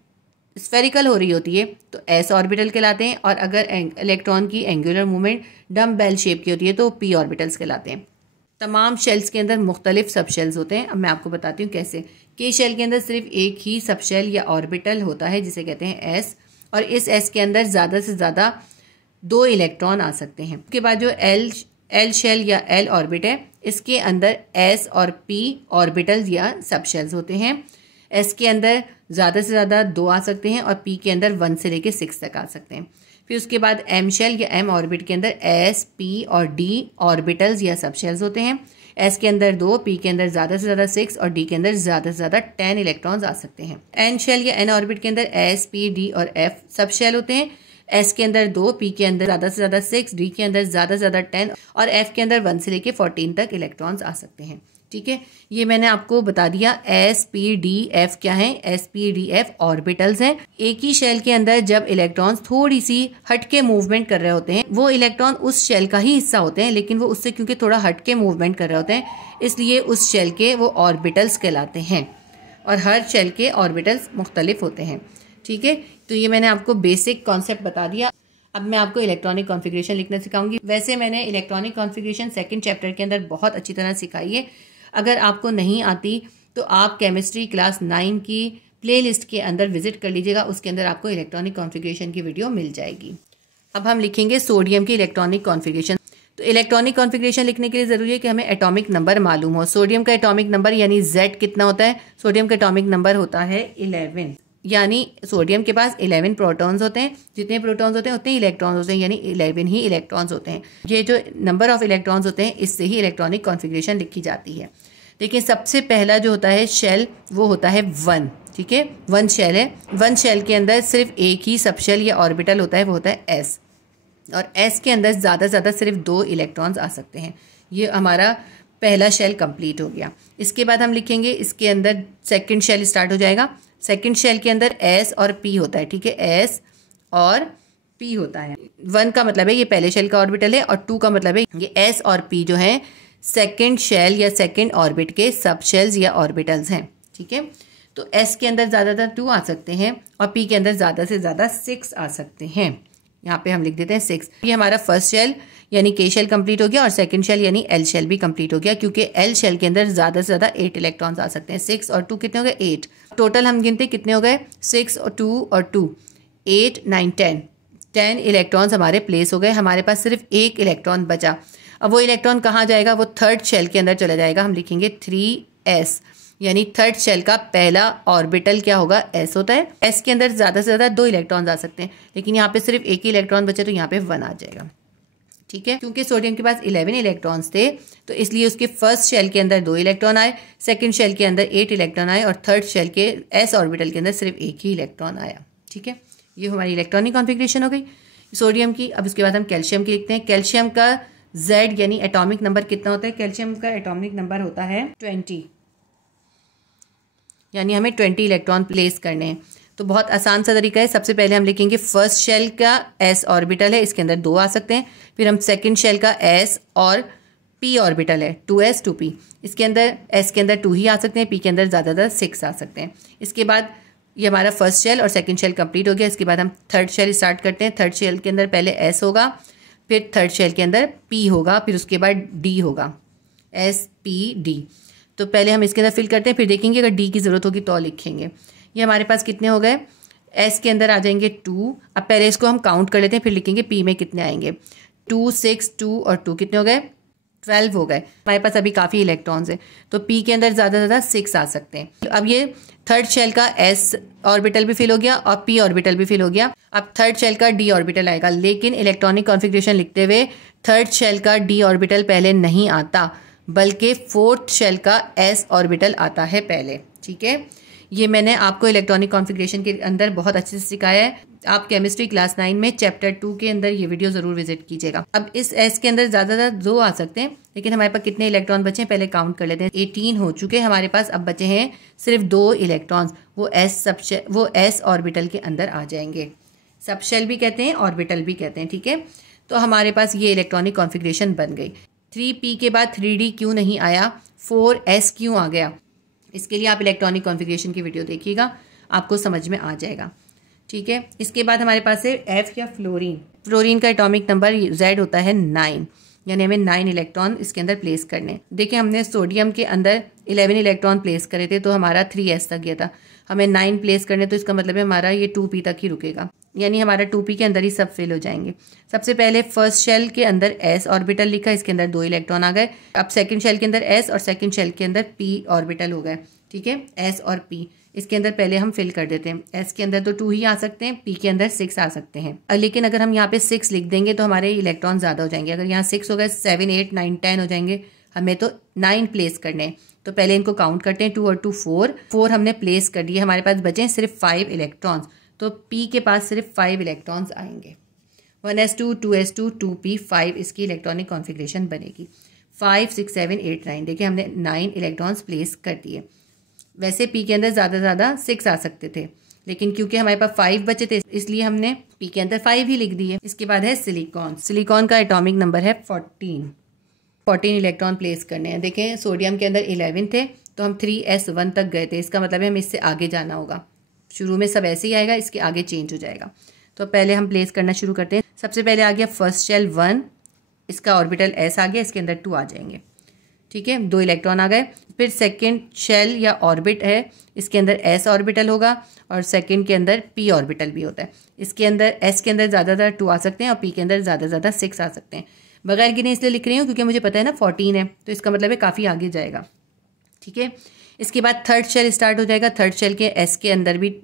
स्फेरिकल हो रही होती है तो एस ऑर्बिटल कहलाते हैं, और अगर इलेक्ट्रॉन की एंगुलर मूवमेंट डम बेल शेप की होती है तो पी ऑर्बिटल्स कहलाते हैं। तमाम शेल्स के अंदर मुख्तलिफ सब शेल्स होते हैं। अब मैं आपको बताती हूँ कैसे। के शेल के अंदर सिर्फ एक ही सब शेल या ऑर्बिटल होता है जिसे कहते हैं एस, और इस S के अंदर ज़्यादा से ज़्यादा 2 इलेक्ट्रॉन आ सकते हैं। उसके बाद जो L शेल या L ऑर्बिट है, इसके अंदर S और P ऑर्बिटल्स या सब शेल्स होते हैं। S के अंदर ज़्यादा से ज़्यादा 2 आ सकते हैं और P के अंदर 1 से लेके 6 तक आ सकते हैं। फिर उसके बाद M शेल या M ऑर्बिट के अंदर S, P और D ऑर्बिटल्स या सब शेल्स होते हैं। S के अंदर 2, P के अंदर ज़्यादा से ज़्यादा 6 और D के अंदर ज़्यादा से ज़्यादा 10 इलेक्ट्रॉन्स आ सकते हैं। N शेल या N ऑर्बिट के अंदर S, P, D और F सब शेल होते हैं। S के अंदर 2, P के अंदर ज़्यादा से ज़्यादा 6, D के अंदर ज़्यादा से ज़्यादा 10 और F के अंदर 1 से लेके 14 तक इलेक्ट्रॉन्स आ सकते हैं। ठीक है, ये मैंने आपको बता दिया। S, P, D, F क्या है? S, P, D, F orbitals हैं। एक ही शेल के अंदर जब इलेक्ट्रॉन्स थोड़ी सी हटके मूवमेंट कर रहे होते हैं, वो इलेक्ट्रॉन उस शेल का ही हिस्सा होते हैं, लेकिन वो उससे क्योंकि थोड़ा हटके मूवमेंट कर रहे होते हैं, इसलिए उस शेल के वो ऑर्बिटल्स कहलाते हैं। और हर शेल के ऑर्बिटल्स मुख्तलिफ होते हैं। ठीक है, तो ये मैंने आपको बेसिक कॉन्सेप्ट बता दिया। अब मैं आपको इलेक्ट्रॉनिक कॉन्फ़िगरेशन लिखना सिखाऊंगी। वैसे मैंने इलेक्ट्रॉनिक कॉन्फ़िगरेशन 2nd चैप्टर के अंदर बहुत अच्छी तरह सिखाई है। अगर आपको नहीं आती तो आप केमिस्ट्री क्लास 9 की प्लेलिस्ट के अंदर विजिट कर लीजिएगा, उसके अंदर आपको इलेक्ट्रॉनिक कॉन्फ़िगरेशन की वीडियो मिल जाएगी। अब हम लिखेंगे सोडियम की इलेक्ट्रॉनिक कॉन्फ़िगरेशन। तो इलेक्ट्रॉनिक कॉन्फ़िगरेशन लिखने के लिए ज़रूरी है कि हमें एटॉमिक नंबर मालूम हो। सोडियम का एटॉमिक नंबर यानी Z कितना होता है? सोडियम का एटॉमिक नंबर होता है 11, यानी सोडियम के पास 11 प्रोटॉन्स होते हैं। जितने प्रोटॉन्स होते हैं उतने इलेक्ट्रॉन्स होते हैं, यानी 11 ही इलेक्ट्रॉन्स होते हैं। ये जो नंबर ऑफ इलेक्ट्रॉन्स होते हैं, इससे ही इलेक्ट्रॉनिक कॉन्फ़िगरेशन लिखी जाती है। देखिए, सबसे पहला जो होता है शेल, वो होता है 1। ठीक है, 1 शेल है। 1 शेल के अंदर सिर्फ एक ही सब शेल या ऑर्बिटल होता है, वो होता है S। और S के अंदर ज़्यादा से ज़्यादा सिर्फ 2 इलेक्ट्रॉन्स आ सकते हैं। ये हमारा पहला शेल कंप्लीट हो गया। इसके बाद हम लिखेंगे, इसके अंदर सेकंड शेल स्टार्ट हो जाएगा। सेकंड शेल के अंदर S और P होता है। ठीक है, S और P होता है। 1 का मतलब है ये पहले शेल का ऑर्बिटल है, और 2 का मतलब है ये S और P जो है सेकंड शेल या सेकंड ऑर्बिट के सब शेल्स या ऑर्बिटल्स हैं। ठीक है, तो S के अंदर ज़्यादातर 2 आ सकते हैं और P के अंदर ज़्यादा से ज़्यादा 6 आ सकते हैं। यहाँ पे हम लिख देते हैं 6। ये हमारा फर्स्ट शेल यानी K शेल कंप्लीट हो गया, और सेकंड शेल यानी L शेल भी कंप्लीट हो गया, क्योंकि L शेल के अंदर ज़्यादा से ज़्यादा 8 इलेक्ट्रॉन्स आ सकते हैं। 6 और 2 कितने हो गए? 8। टोटल हम गिनते कितने हो गए? 6 और 2 और 2, 8, 9, 10 इलेक्ट्रॉन्स हमारे प्लेस हो गए। हमारे पास सिर्फ एक इलेक्ट्रॉन बचा। अब वो इलेक्ट्रॉन कहाँ जाएगा? वो थर्ड शेल के अंदर चला जाएगा। हम लिखेंगे 3s, यानी थर्ड शेल का पहला ऑर्बिटल क्या होगा? S होता है। S के अंदर ज़्यादा से ज़्यादा 2 इलेक्ट्रॉन्स आ सकते हैं, लेकिन यहाँ पे सिर्फ एक ही इलेक्ट्रॉन बचे, तो यहाँ पे 1 आ जाएगा। ठीक है, क्योंकि सोडियम के पास 11 इलेक्ट्रॉन्स थे, तो इसलिए उसके फर्स्ट शेल के अंदर 2 इलेक्ट्रॉन आए, सेकंड शेल के अंदर 8 इलेक्ट्रॉन आए, और थर्ड शेल के S ऑर्बिटल के अंदर सिर्फ एक ही इलेक्ट्रॉन आया। ठीक है, ये हमारी इलेक्ट्रॉनिक कॉन्फ़िगरेशन हो गई सोडियम की। अब उसके बाद हम कैल्शियम की लिखते हैं। कैल्शियम का Z यानी एटॉमिक नंबर कितना होता है? कैल्शियम का एटॉमिक नंबर होता है 20, यानी हमें 20 इलेक्ट्रॉन प्लेस करने हैं। तो बहुत आसान सा तरीका है। सबसे पहले हम लिखेंगे फर्स्ट शेल का S ऑर्बिटल है, इसके अंदर 2 आ सकते हैं। फिर हम सेकंड शेल का S और P ऑर्बिटल है, 2s 2p, इसके अंदर S के अंदर 2 ही आ सकते हैं, P के अंदर ज़्यादा 6 आ सकते हैं। इसके बाद ये हमारा फर्स्ट शेल और सेकंड शेल कंप्लीट हो गया। इसके बाद हम थर्ड शेल स्टार्ट करते हैं। थर्ड शेल के अंदर पहले S होगा, फिर थर्ड शेल के अंदर P होगा, फिर उसके बाद D होगा, S-P-D। तो पहले हम इसके अंदर फिल करते हैं, फिर देखेंगे अगर D की ज़रूरत होगी तो लिखेंगे। ये हमारे पास कितने हो गए? S के अंदर आ जाएंगे 2। अब पहले इसको हम काउंट कर लेते हैं, फिर लिखेंगे P में कितने आएंगे। 2, 6, 2 और 2 कितने हो गए? 12 हो गए। हमारे पास अभी काफ़ी इलेक्ट्रॉन्स हैं, तो P के अंदर ज़्यादा से ज़्यादा 6 आ सकते हैं। अब ये थर्ड शेल का S ऑर्बिटल भी फिल हो गया और P ऑर्बिटल भी फिल हो गया। अब थर्ड शेल का D ऑर्बिटल आएगा, लेकिन इलेक्ट्रॉनिक कॉन्फ़िगरेशन लिखते हुए थर्ड शेल का D ऑर्बिटल पहले नहीं आता, बल्कि फोर्थ शेल का S ऑर्बिटल आता है पहले। ठीक है, ये मैंने आपको इलेक्ट्रॉनिक कॉन्फ़िगरेशन के अंदर बहुत अच्छे से सिखाया है। आप केमिस्ट्री क्लास 9 में चैप्टर 2 के अंदर ये वीडियो ज़रूर विजिट कीजिएगा। अब इस S के अंदर ज़्यादा 2 आ सकते हैं, लेकिन हमारे पास कितने इलेक्ट्रॉन बचे हैं पहले काउंट कर लेते हैं। 18 हो चुके हमारे पास, अब बचे हैं सिर्फ 2 इलेक्ट्रॉन्स, वो S ऑर्बिटल के अंदर आ जाएंगे। सबशेल भी कहते हैं, ऑर्बिटल भी कहते हैं। ठीक है, तो हमारे पास ये इलेक्ट्रॉनिक कॉन्फ़िगरेशन बन गई। 3p के बाद 3d क्यों नहीं आया? 4s क्यों आ गया? इसके लिए आप इलेक्ट्रॉनिक कॉन्फ़िगरेशन की वीडियो देखिएगा, आपको समझ में आ जाएगा। ठीक है, इसके बाद हमारे पास है F या फ्लोरीन। फ्लोरीन का एटॉमिक नंबर Z होता है 9, यानी हमें 9 इलेक्ट्रॉन इसके अंदर प्लेस करने। देखिए, हमने सोडियम के अंदर 11 इलेक्ट्रॉन प्लेस करे थे, तो हमारा 3s तक गया था। हमें 9 प्लेस करने, तो इसका मतलब है हमारा ये 2p तक ही रुकेगा। यानी हमारा 2p के अंदर ही सब फिल हो जाएंगे। सबसे पहले फर्स्ट शेल के अंदर s ऑर्बिटल लिखा, इसके अंदर 2 इलेक्ट्रॉन आ गए। अब सेकंड शेल के अंदर s और सेकंड शेल के अंदर p ऑर्बिटल हो गए। ठीक है, s और p इसके अंदर पहले हम फिल कर देते हैं। s के अंदर तो 2 ही आ सकते हैं, p के अंदर 6 आ सकते हैं। लेकिन अगर हम यहाँ पे 6 लिख देंगे तो हमारे इलेक्ट्रॉन ज़्यादा हो जाएंगे। अगर यहाँ 6 हो गए, 7 8 9 10 हो जाएंगे। हमें तो 9 प्लेस करने हैं, तो पहले इनको काउंट करते हैं। 2 और 2 4 हमने प्लेस कर दिए। हमारे पास बचे हैं सिर्फ 5 इलेक्ट्रॉन्स, तो p के पास सिर्फ 5 इलेक्ट्रॉन्स आएंगे। 1s2 2s2 2p 5 इसकी इलेक्ट्रॉनिक कॉन्फ़िगरेशन बनेगी। 5 6 7 8 9 देखिए हमने 9 इलेक्ट्रॉन्स प्लेस कर दिए। वैसे p के अंदर ज़्यादा 6 आ सकते थे, लेकिन क्योंकि हमारे पास 5 बचे थे इसलिए हमने p के अंदर 5 ही लिख दिए। इसके बाद है सिलिकॉन। सिलिकॉन का एटॉमिक नंबर है 14 इलेक्ट्रॉन प्लेस करने हैं। देखें सोडियम के अंदर 11 थे, तो हम 3s1 तक गए थे। इसका मतलब है हमें इससे आगे जाना होगा। शुरू में सब ऐसे ही आएगा, इसके आगे चेंज हो जाएगा। तो पहले हम प्लेस करना शुरू करते हैं। सबसे पहले आ गया फर्स्ट शेल 1, इसका ऑर्बिटल s आ गया, इसके अंदर 2 आ जाएंगे। ठीक है, 2 इलेक्ट्रॉन आ गए। फिर सेकंड शेल या ऑर्बिट है, इसके अंदर s ऑर्बिटल होगा और सेकंड के अंदर p ऑर्बिटल भी होता है। इसके अंदर s के अंदर ज़्यादातर 2 आ सकते हैं और p के अंदर ज़्यादा 6 आ सकते हैं। बगैर गिने इसलिए लिख रही हूँ क्योंकि मुझे पता है ना 14 है, तो इसका मतलब है काफ़ी आगे जाएगा। ठीक है, इसके बाद थर्ड शेल स्टार्ट हो जाएगा। थर्ड शेल के s के अंदर भी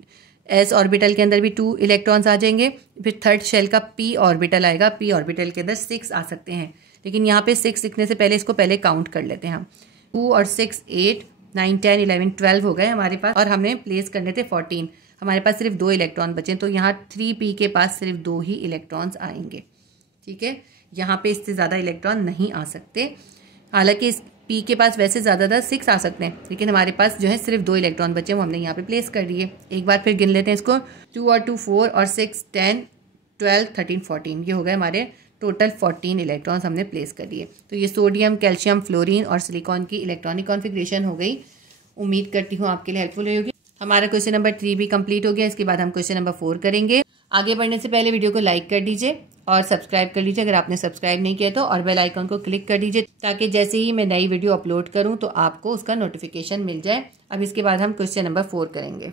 s ऑर्बिटल के अंदर भी 2 इलेक्ट्रॉन्स आ जाएंगे। फिर थर्ड शेल का p ऑर्बिटल आएगा, p ऑर्बिटल के अंदर 6 आ सकते हैं। लेकिन यहाँ पे 6 लिखने से पहले इसको पहले काउंट कर लेते हैं हम। 2 और 6 8 9 10 11 12 हो गए हमारे पास, और हमने प्लेस करने थे 14। हमारे पास सिर्फ 2 इलेक्ट्रॉन बचे, तो यहाँ 3p के पास सिर्फ 2 ही इलेक्ट्रॉन्स आएंगे। ठीक है, यहाँ पे इससे ज़्यादा इलेक्ट्रॉन नहीं आ सकते। हालांकि इस p के पास वैसे ज़्यादा 6 आ सकते हैं, लेकिन हमारे पास जो है सिर्फ 2 इलेक्ट्रॉन बचे, वो हमने यहाँ पे प्लेस कर दिए। एक बार फिर गिन लेते हैं इसको। 2 और 2 4 और 6 10 12 13 14 ये हो गए हमारे टोटल 14 इलेक्ट्रॉन्स हमने प्लेस कर दिए। तो ये सोडियम, कैल्शियम, फ्लोरीन और सिलिकॉन की इलेक्ट्रॉनिक कॉन्फ़िगरेशन हो गई। उम्मीद करती हूँ आपके लिए हेल्पफुल होगी। हमारा क्वेश्चन नंबर 3 भी कंप्लीट हो गया। इसके बाद हम क्वेश्चन नंबर 4 करेंगे। आगे बढ़ने से पहले वीडियो को लाइक कर दीजिए और सब्सक्राइब कर लीजिए अगर आपने सब्सक्राइब नहीं किया तो, और बेल आइकन को क्लिक कर दीजिए ताकि जैसे ही मैं नई वीडियो अपलोड करूं तो आपको उसका नोटिफिकेशन मिल जाए। अब इसके बाद हम क्वेश्चन नंबर 4 करेंगे।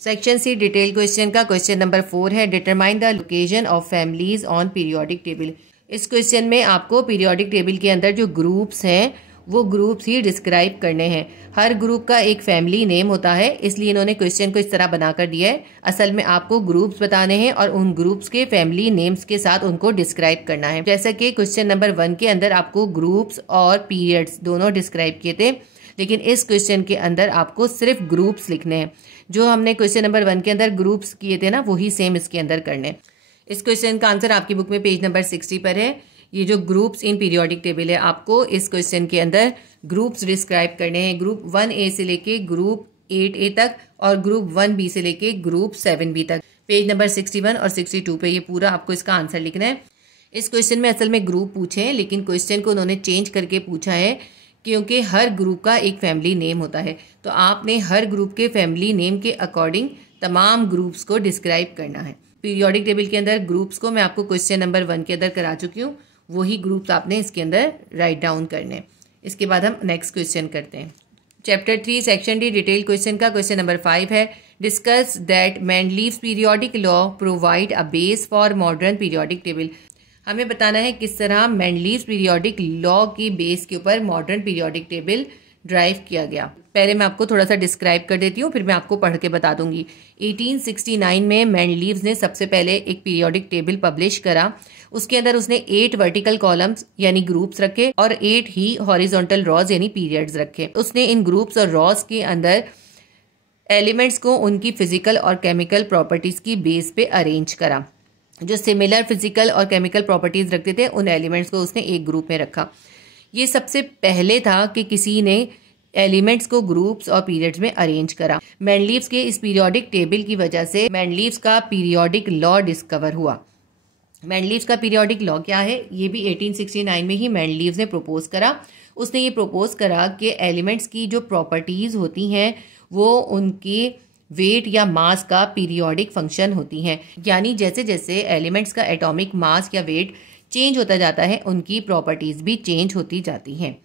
सेक्शन सी डिटेल क्वेश्चन का क्वेश्चन नंबर 4 है, determine the location of families on periodic table. इस क्वेश्चन में आपको पीरियोडिक टेबल के अंदर जो ग्रुप्स हैं वो ग्रुप्स ही डिस्क्राइब करने हैं। हर ग्रुप का एक फैमिली नेम होता है, इसलिए इन्होंने क्वेश्चन को इस तरह बनाकर दिया है। असल में आपको ग्रुप्स बताने हैं और उन ग्रुप्स के फैमिली नेम्स के साथ उनको डिस्क्राइब करना है। जैसा कि क्वेश्चन नंबर 1 के अंदर आपको ग्रुप्स और पीरियड्स दोनों डिस्क्राइब किए थे, लेकिन इस क्वेश्चन के अंदर आपको सिर्फ ग्रुप्स लिखने हैं। जो हमने क्वेश्चन नंबर 1 के अंदर ग्रुप्स किए थे ना, वही सेम इसके अंदर करने। इस क्वेश्चन का आंसर आपकी बुक में पेज नंबर 60 पर है। ये जो ग्रुप्स इन पीरियोडिक टेबल है, आपको इस क्वेश्चन के अंदर ग्रुप्स डिस्क्राइब करने हैं। ग्रुप 1A से लेके ग्रुप 8A तक और ग्रुप 1B से लेके ग्रुप 7B तक। पेज नंबर 61 और 62 पे ये पूरा आपको इसका आंसर लिखना है। इस क्वेश्चन में असल में ग्रुप पूछे हैं, लेकिन क्वेश्चन को उन्होंने चेंज करके पूछा है क्योंकि हर ग्रुप का एक फैमिली नेम होता है। तो आपने हर ग्रुप के फैमिली नेम के अकॉर्डिंग तमाम ग्रुप्स को डिस्क्राइब करना है। पीरियोडिक टेबल के अंदर ग्रुप्स को मैं आपको क्वेश्चन नंबर 1 के अंदर करा चुकी हूँ, वही ग्रुप्स आपने इसके अंदर राइट डाउन करने। इसके बाद हम नेक्स्ट क्वेश्चन करते हैं। Chapter 3 section D detail question का क्वेश्चन नंबर 5 है, discuss that Mendeleev's periodic law provide a base for modern periodic table. हमें बताना है किस तरह मेंडलीव्स पीरियोडिक लॉ की बेस के ऊपर मॉडर्न पीरियोडिक टेबल ड्राइव किया गया। पहले मैं आपको थोड़ा सा डिस्क्राइब कर देती हूँ, फिर मैं आपको पढ़ के बता दूंगी। 1869 में मेंडलीव्स ने सबसे पहले एक पीरियोडिक टेबल पब्लिश करा। उसके अंदर उसने 8 वर्टिकल कॉलम्स यानी ग्रुप्स रखे और 8 ही हॉरिजॉन्टल रॉज यानी पीरियड्स रखे। उसने इन ग्रुप्स और रॉज के अंदर एलिमेंट्स को उनकी फिजिकल और केमिकल प्रॉपर्टीज की बेस पे अरेंज करा। जो सिमिलर फिजिकल और केमिकल प्रॉपर्टीज रखते थे उन एलिमेंट्स को उसने एक ग्रुप में रखा। ये सबसे पहले था कि किसी ने एलिमेंट्स को ग्रुप्स और पीरियड्स में अरेंज करा। मेंडलीव्स के इस पीरियोडिक टेबल की वजह से मेंडलीव्स का पीरियोडिक लॉ डिस्कवर हुआ। मेंडलीव्स का पीरियोडिक लॉ क्या है, ये भी 1869 में ही मेंडलीव्स ने प्रपोज करा। उसने ये प्रपोज करा कि एलिमेंट्स की जो प्रॉपर्टीज होती हैं वो उनके वेट या मास का पीरियोडिक फंक्शन होती हैं। यानी जैसे जैसे एलिमेंट्स का एटॉमिक मास या वेट चेंज होता जाता है उनकी प्रॉपर्टीज भी चेंज होती जाती हैं।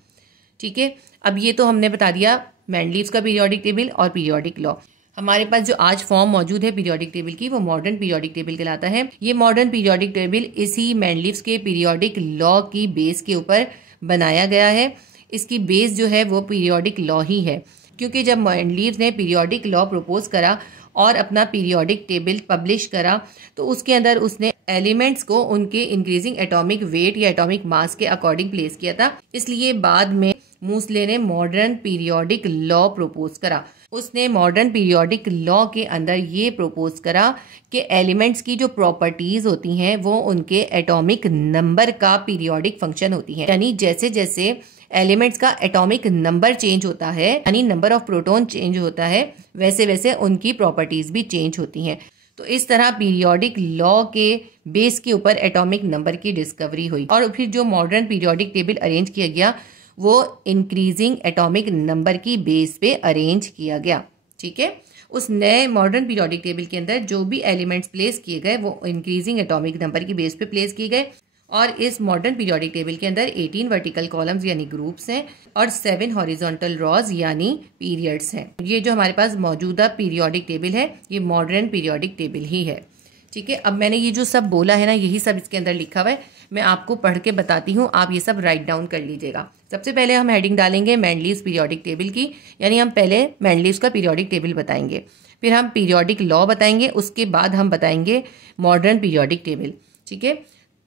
ठीक है, अब ये तो हमने बता दिया मेंडलीव्स का पीरियोडिक टेबल और पीरियोडिक लॉ। हमारे पास जो आज फॉर्म मौजूद है पीरियोडिक टेबल की वो मॉडर्न पीरियोडिक टेबल कहलाता है। ये मॉडर्न पीरियोडिक टेबल इसी मेंडलीव्स के पीरियोडिक लॉ की बेस के ऊपर बनाया गया है। इसकी बेस जो है वो पीरियोडिक लॉ ही है, क्योंकि जब मेंडलीव्स ने पीरियोडिक लॉ प्रपोज करा और अपना पीरियोडिक टेबल पब्लिश करा तो उसके अंदर उसने एलिमेंट्स को उनके इंक्रीजिंग एटॉमिक वेट या एटॉमिक मास के अकॉर्डिंग प्लेस किया था। इसलिए बाद में मूसले ने मॉडर्न पीरियोडिक लॉ प्रपोज करा। उसने मॉडर्न पीरियोडिक लॉ के अंदर ये प्रपोज करा कि एलिमेंट्स की जो प्रॉपर्टीज होती हैं वो उनके एटॉमिक नंबर का पीरियोडिक फंक्शन होती है। यानी जैसे जैसे एलिमेंट्स का एटॉमिक नंबर चेंज होता है, यानी नंबर ऑफ प्रोटॉन चेंज होता है, वैसे वैसे उनकी प्रॉपर्टीज भी चेंज होती हैं। तो इस तरह पीरियोडिक लॉ के बेस के ऊपर एटॉमिक नंबर की डिस्कवरी हुई और फिर जो मॉडर्न पीरियोडिक टेबल अरेंज किया गया वो इंक्रीजिंग एटॉमिक नंबर की बेस पे अरेंज किया गया। ठीक है, उस नए मॉडर्न पीरियोडिक टेबल के अंदर जो भी एलिमेंट्स प्लेस किए गए वो इंक्रीजिंग एटॉमिक नंबर की बेस पे प्लेस किए गए। और इस मॉडर्न पीरियोडिक टेबल के अंदर 18 वर्टिकल कॉलम्स यानी ग्रुप्स हैं और 7 हॉरिजॉन्टल रॉज यानी पीरियड्स हैं। ये जो हमारे पास मौजूदा पीरियोडिक टेबल है ये मॉडर्न पीरियोडिक टेबल ही है। ठीक है, अब मैंने ये जो सब बोला है ना यही सब इसके अंदर लिखा हुआ है, मैं आपको पढ़ के बताती हूँ, आप ये सब राइट डाउन कर लीजिएगा। सबसे पहले हम हेडिंग डालेंगे मेंडलीव्स पीरियोडिक टेबल की, यानी हम पहले मेंडलीव्स का पीरियोडिक टेबल बताएंगे, फिर हम पीरियोडिक लॉ बताएंगे, उसके बाद हम बताएंगे मॉडर्न पीरियोडिक टेबल। ठीक है,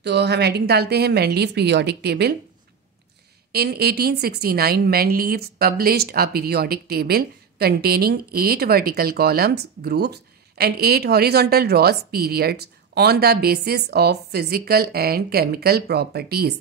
तो हम हेडिंग डालते हैं Mendeleev's periodic table. In 1869, Mendeleev published a periodic table containing 8 vertical columns, groups, and 8 horizontal rows, periods, on the basis of physical and chemical properties.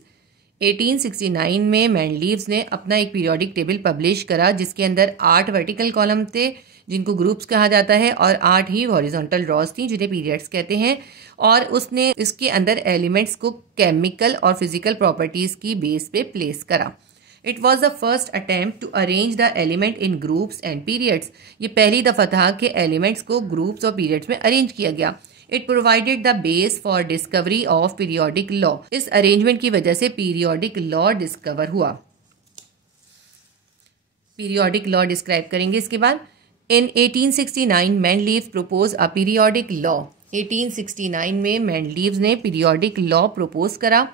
1869 में मेंडलीव्स ने अपना एक पीरियोडिक टेबल पब्लिश करा जिसके अंदर 8 वर्टिकल कॉलम थे जिनको ग्रुप्स कहा जाता है और 8 ही हॉरिजॉन्टल रॉज थी जिन्हें पीरियड्स कहते हैं। और उसने इसके अंदर एलिमेंट्स को केमिकल और फिजिकल प्रॉपर्टीज की बेस पे प्लेस करा। It was the first attempt to arrange the element in groups and periods. ये पहली दफा था कि एलिमेंट्स को ग्रुप्स और पीरियड्स में अरेंज किया गया। It provided the base for discovery of periodic law. इस अरेंजमेंट की वजह से पीरियोडिक लॉ डिस्कवर हुआ। पीरियोडिक लॉ डिस्क्राइब करेंगे इसके बाद। In 1869 Mendeleev propose a periodic law. 1869 में मेंडलीव्स ने पीरियोडिक लॉ प्रपोज करा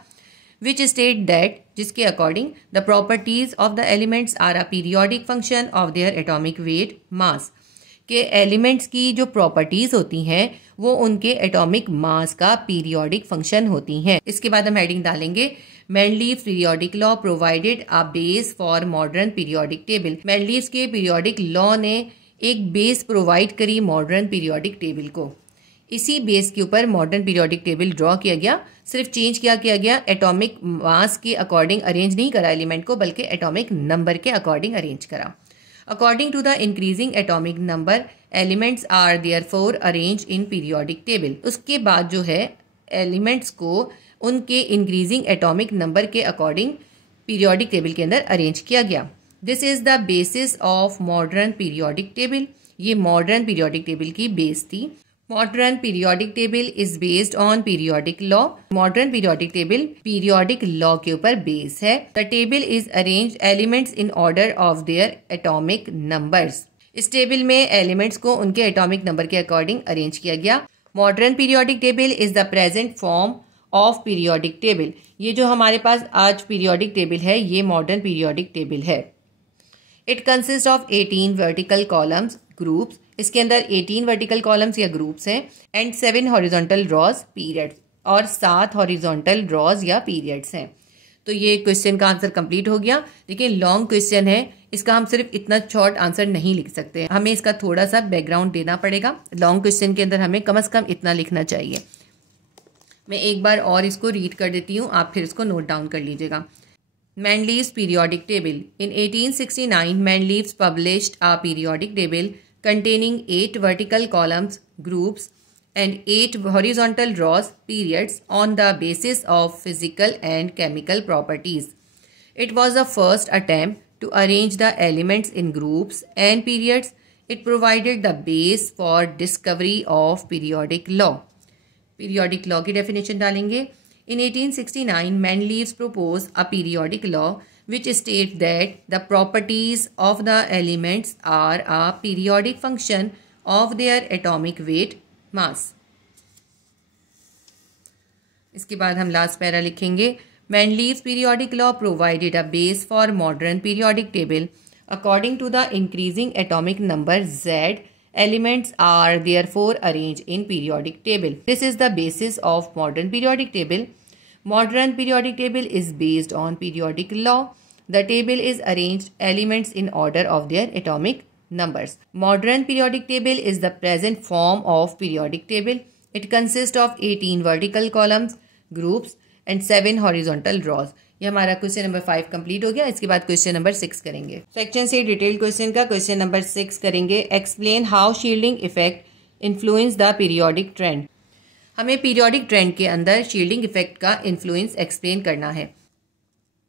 विच स्टेट दैट, जिसके according the properties of the elements are a periodic function of their atomic weight mass. के एलिमेंट्स की जो प्रॉपर्टीज होती हैं वो उनके एटॉमिक मास का पीरियोडिक फंक्शन होती हैं। इसके बाद हम हेडिंग डालेंगे Mendeleev's periodic law provided a base for modern periodic table. Mendeleev's के पीरियोडिक लॉ ने एक बेस प्रोवाइड करी मॉडर्न पीरियोडिक टेबल को। इसी बेस के ऊपर मॉडर्न पीरियोडिक टेबल ड्रॉ किया गया। सिर्फ चेंज क्या किया गया, एटॉमिक मास के अकॉर्डिंग अरेंज नहीं करा एलिमेंट को, बल्कि एटॉमिक नंबर के अकॉर्डिंग अरेंज करा। According to the increasing atomic number elements are therefore arrange in periodic table. उसके बाद जो है एलिमेंट्स को उनके इंक्रीजिंग एटॉमिक नंबर के अकॉर्डिंग पीरियोडिक टेबल के अंदर अरेंज किया गया। This is the basis of modern periodic table. ये मॉडर्न पीरियोडिक टेबल की बेस थी। Modern periodic table is based on periodic law. Modern periodic table periodic law के ऊपर बेस है। The table is arrange elements in order of their atomic numbers. इस टेबल में एलिमेंट्स को उनके एटॉमिक नंबर के अकॉर्डिंग अरेंज किया गया। Modern periodic table is the present form of periodic table. ये जो हमारे पास आज पीरियोडिक टेबल है ये मॉडर्न पीरियोडिक टेबल है। It consist of 18 vertical columns, groups. इसके अंदर 18 वर्टिकल कॉलम्स या ग्रुप्स हैं एंड 7 हॉरिजॉन्टल रॉज, पीरियड्स, और 7 हॉरिजॉन्टल रॉज या पीरियड्स हैं। तो ये क्वेश्चन का आंसर कंप्लीट हो गया। देखिए लॉन्ग क्वेश्चन है, इसका हम सिर्फ इतना शॉर्ट आंसर नहीं लिख सकते, हमें इसका थोड़ा सा बैकग्राउंड देना पड़ेगा। लॉन्ग क्वेश्चन के अंदर हमें कम से कम इतना लिखना चाहिए। मैं एक बार और इसको रीड कर देती हूँ, आप फिर इसको नोट डाउन कर लीजिएगा। Mendeleev's periodic table. In 1869, Mendeleev published a periodic table containing 8 vertical columns, groups, and 8 horizontal rows, periods, on the basis of physical and chemical properties. It was the first attempt to arrange the elements in groups and periods. It provided the base for discovery of periodic law. Periodic law की definition डालेंगे। In 1869, Mendeleev proposed a periodic law which states that the properties of the elements are a periodic function of their atomic weight mass. इसके बाद हम लास्ट पैरा लिखेंगे. Mendeleev's periodic law provided a base for modern periodic table. According to the increasing atomic number Z, elements are therefore arranged in periodic table. This is the basis of modern periodic table. Modern periodic table is based on periodic law. The table is arranged elements in order of their atomic numbers. Modern periodic table is the present form of periodic table. It consists of 18 vertical columns, groups and 7 horizontal rows. ये हमारा क्वेश्चन नंबर 5 कंप्लीट हो गया. इसके बाद क्वेश्चन नंबर 6 करेंगे. सेक्शन से डिटेल क्वेश्चन का क्वेश्चन नंबर 6 करेंगे. Explain how shielding effect influence the periodic trend. हमें पीरियोडिक ट्रेंड के अंदर शील्डिंग इफेक्ट का इन्फ्लुएंस एक्सप्लेन करना है.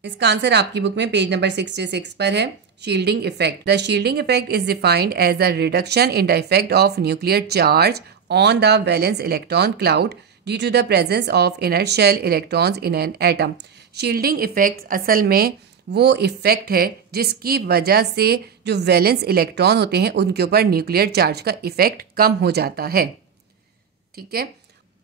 इसका आंसर आपकी बुक में पेज नंबर 66 पर है. Shielding effect. The shielding effect is defined as the reduction in the effect of nuclear charge on the valence electron cloud due to the presence of inner shell electrons in an atom. Shielding effect असल में वो इफेक्ट है जिसकी वजह से जो वैलेंस इलेक्ट्रॉन होते हैं उनके ऊपर न्यूक्लियर चार्ज का इफेक्ट कम हो जाता है. ठीक है.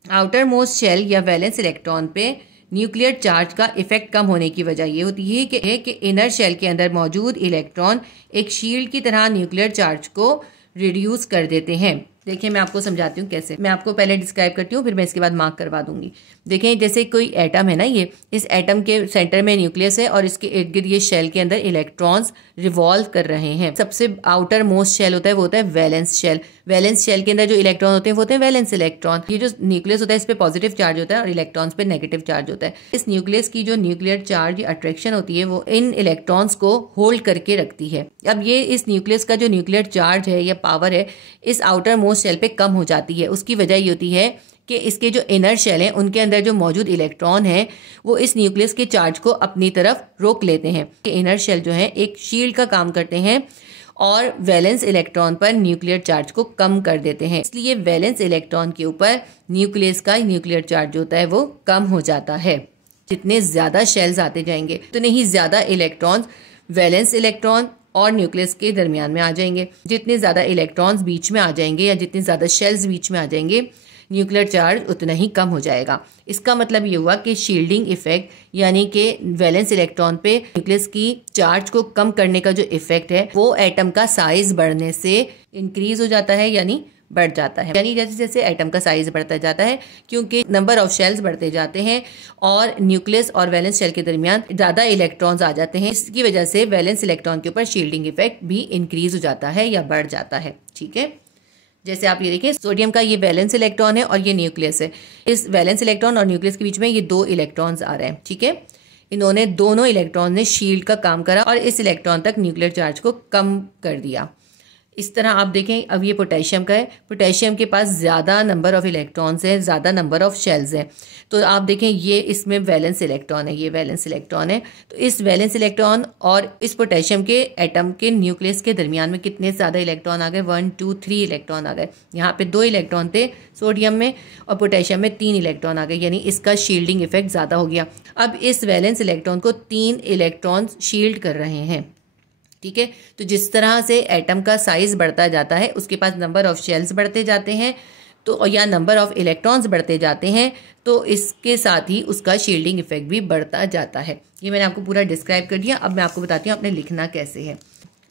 आउटर मोस्ट शेल या वैलेंस इलेक्ट्रॉन पे न्यूक्लियर चार्ज का इफेक्ट कम होने की वजह ये होती है कि इनर शेल के अंदर मौजूद इलेक्ट्रॉन एक शील्ड की तरह न्यूक्लियर चार्ज को रिड्यूस कर देते हैं. देखिए मैं आपको समझाती हूँ कैसे. मैं आपको पहले डिस्क्राइब करती हूँ फिर मैं इसके बाद मार्क करवा दूंगी. देखें जैसे कोई एटम है ना, ये इस एटम के सेंटर में न्यूक्लियस है और इसके इर्द गिर्द ये शेल के अंदर इलेक्ट्रॉन्स रिवॉल्व कर रहे हैं. सबसे आउटर मोस्ट शेल होता है वो होता है वैलेंस शेल. वैलेंस शेल के अंदर जो इलेक्ट्रॉन होते हैं वो होते हैं वैलेंस इलेक्ट्रॉन. ये जो न्यूक्लियस होता है इस पे पॉजिटिव चार्ज होता है और इलेक्ट्रॉन्स पे नेगेटिव चार्ज होता है. इस न्यूक्लियस की जो न्यूक्लियर चार्ज अट्रैक्शन होती है वो इन इलेक्ट्रॉन्स को होल्ड करके रखती है. अब ये इस न्यूक्लियस का जो न्यूक्लियर चार्ज है या पावर है इस आउटर मोस्ट शेल पे कम हो जाती है. उसकी वजह ये होती है कि इसके जो इनर शेल हैं उनके अंदर जो मौजूद इलेक्ट्रॉन हैं वो इस न्यूक्लियस के चार्ज को अपनी तरफ रोक लेते हैं. इनर शेल जो है एक शील्ड का काम करते हैं और वैलेंस इलेक्ट्रॉन पर न्यूक्लियर चार्ज को कम कर देते हैं. इसलिए वैलेंस इलेक्ट्रॉन के ऊपर न्यूक्लियस का न्यूक्लियर चार्ज होता है वो कम हो जाता है. जितने ज्यादा शेल्स आते जाएंगे उतने ही ज्यादा इलेक्ट्रॉन्स वैलेंस इलेक्ट्रॉन और न्यूक्लियस के दरमियान में आ जाएंगे. जितने ज्यादा इलेक्ट्रॉन्स बीच में आ जाएंगे या जितने ज्यादा शेल्स बीच में आ जाएंगे न्यूक्लियर चार्ज उतना ही कम हो जाएगा. इसका मतलब ये हुआ कि शील्डिंग इफेक्ट यानी कि वैलेंस इलेक्ट्रॉन पे न्यूक्लियस की चार्ज को कम करने का जो इफेक्ट है वो एटम का साइज बढ़ने से इंक्रीज हो जाता है यानी बढ़ जाता है. यानी जैसे जैसे एटम का साइज बढ़ता जाता है क्योंकि नंबर ऑफ शेल्स बढ़ते जाते हैं और न्यूक्लियस और वैलेंस शेल के दरमियान ज्यादा इलेक्ट्रॉन्स आ जाते हैं. इसकी वजह से वैलेंस इलेक्ट्रॉन के ऊपर शील्डिंग इफेक्ट भी इंक्रीज हो जाता है या बढ़ जाता है. ठीक है. जैसे आप ये देखिए सोडियम का ये वैलेंस इलेक्ट्रॉन है और ये न्यूक्लियस है. इस वैलेंस इलेक्ट्रॉन और न्यूक्लियस के बीच में ये 2 इलेक्ट्रॉन्स आ रहे हैं. ठीक है. इन्होंने दोनों इलेक्ट्रॉन ने शील्ड का काम करा और इस इलेक्ट्रॉन तक न्यूक्लियर चार्ज को कम कर दिया. इस तरह आप देखें अब ये पोटेशियम का है. पोटेशियम के पास ज़्यादा नंबर ऑफ इलेक्ट्रॉन्स हैं, ज़्यादा नंबर ऑफ शेल्स हैं. तो आप देखें ये इसमें वैलेंस इलेक्ट्रॉन है, ये वैलेंस इलेक्ट्रॉन है. तो इस वैलेंस इलेक्ट्रॉन और इस पोटेशियम के एटम के न्यूक्लियस के दरमियान में कितने ज़्यादा इलेक्ट्रॉन आ गए. 1 2 3 इलेक्ट्रॉन आ गए. यहाँ पे 2 इलेक्ट्रॉन थे सोडियम में और पोटेशियम में 3 इलेक्ट्रॉन आ गए. यानी इसका शील्डिंग इफेक्ट ज़्यादा हो गया. अब इस वैलेंस इलेक्ट्रॉन को 3 इलेक्ट्रॉन्स शील्ड कर रहे हैं. ठीक है. तो जिस तरह से एटम का साइज बढ़ता जाता है उसके पास नंबर ऑफ शेल्स बढ़ते जाते हैं तो या नंबर ऑफ इलेक्ट्रॉन्स बढ़ते जाते हैं तो इसके साथ ही उसका शील्डिंग इफेक्ट भी बढ़ता जाता है. ये मैंने आपको पूरा डिस्क्राइब कर दिया. अब मैं आपको बताती हूँ आपने लिखना कैसे है.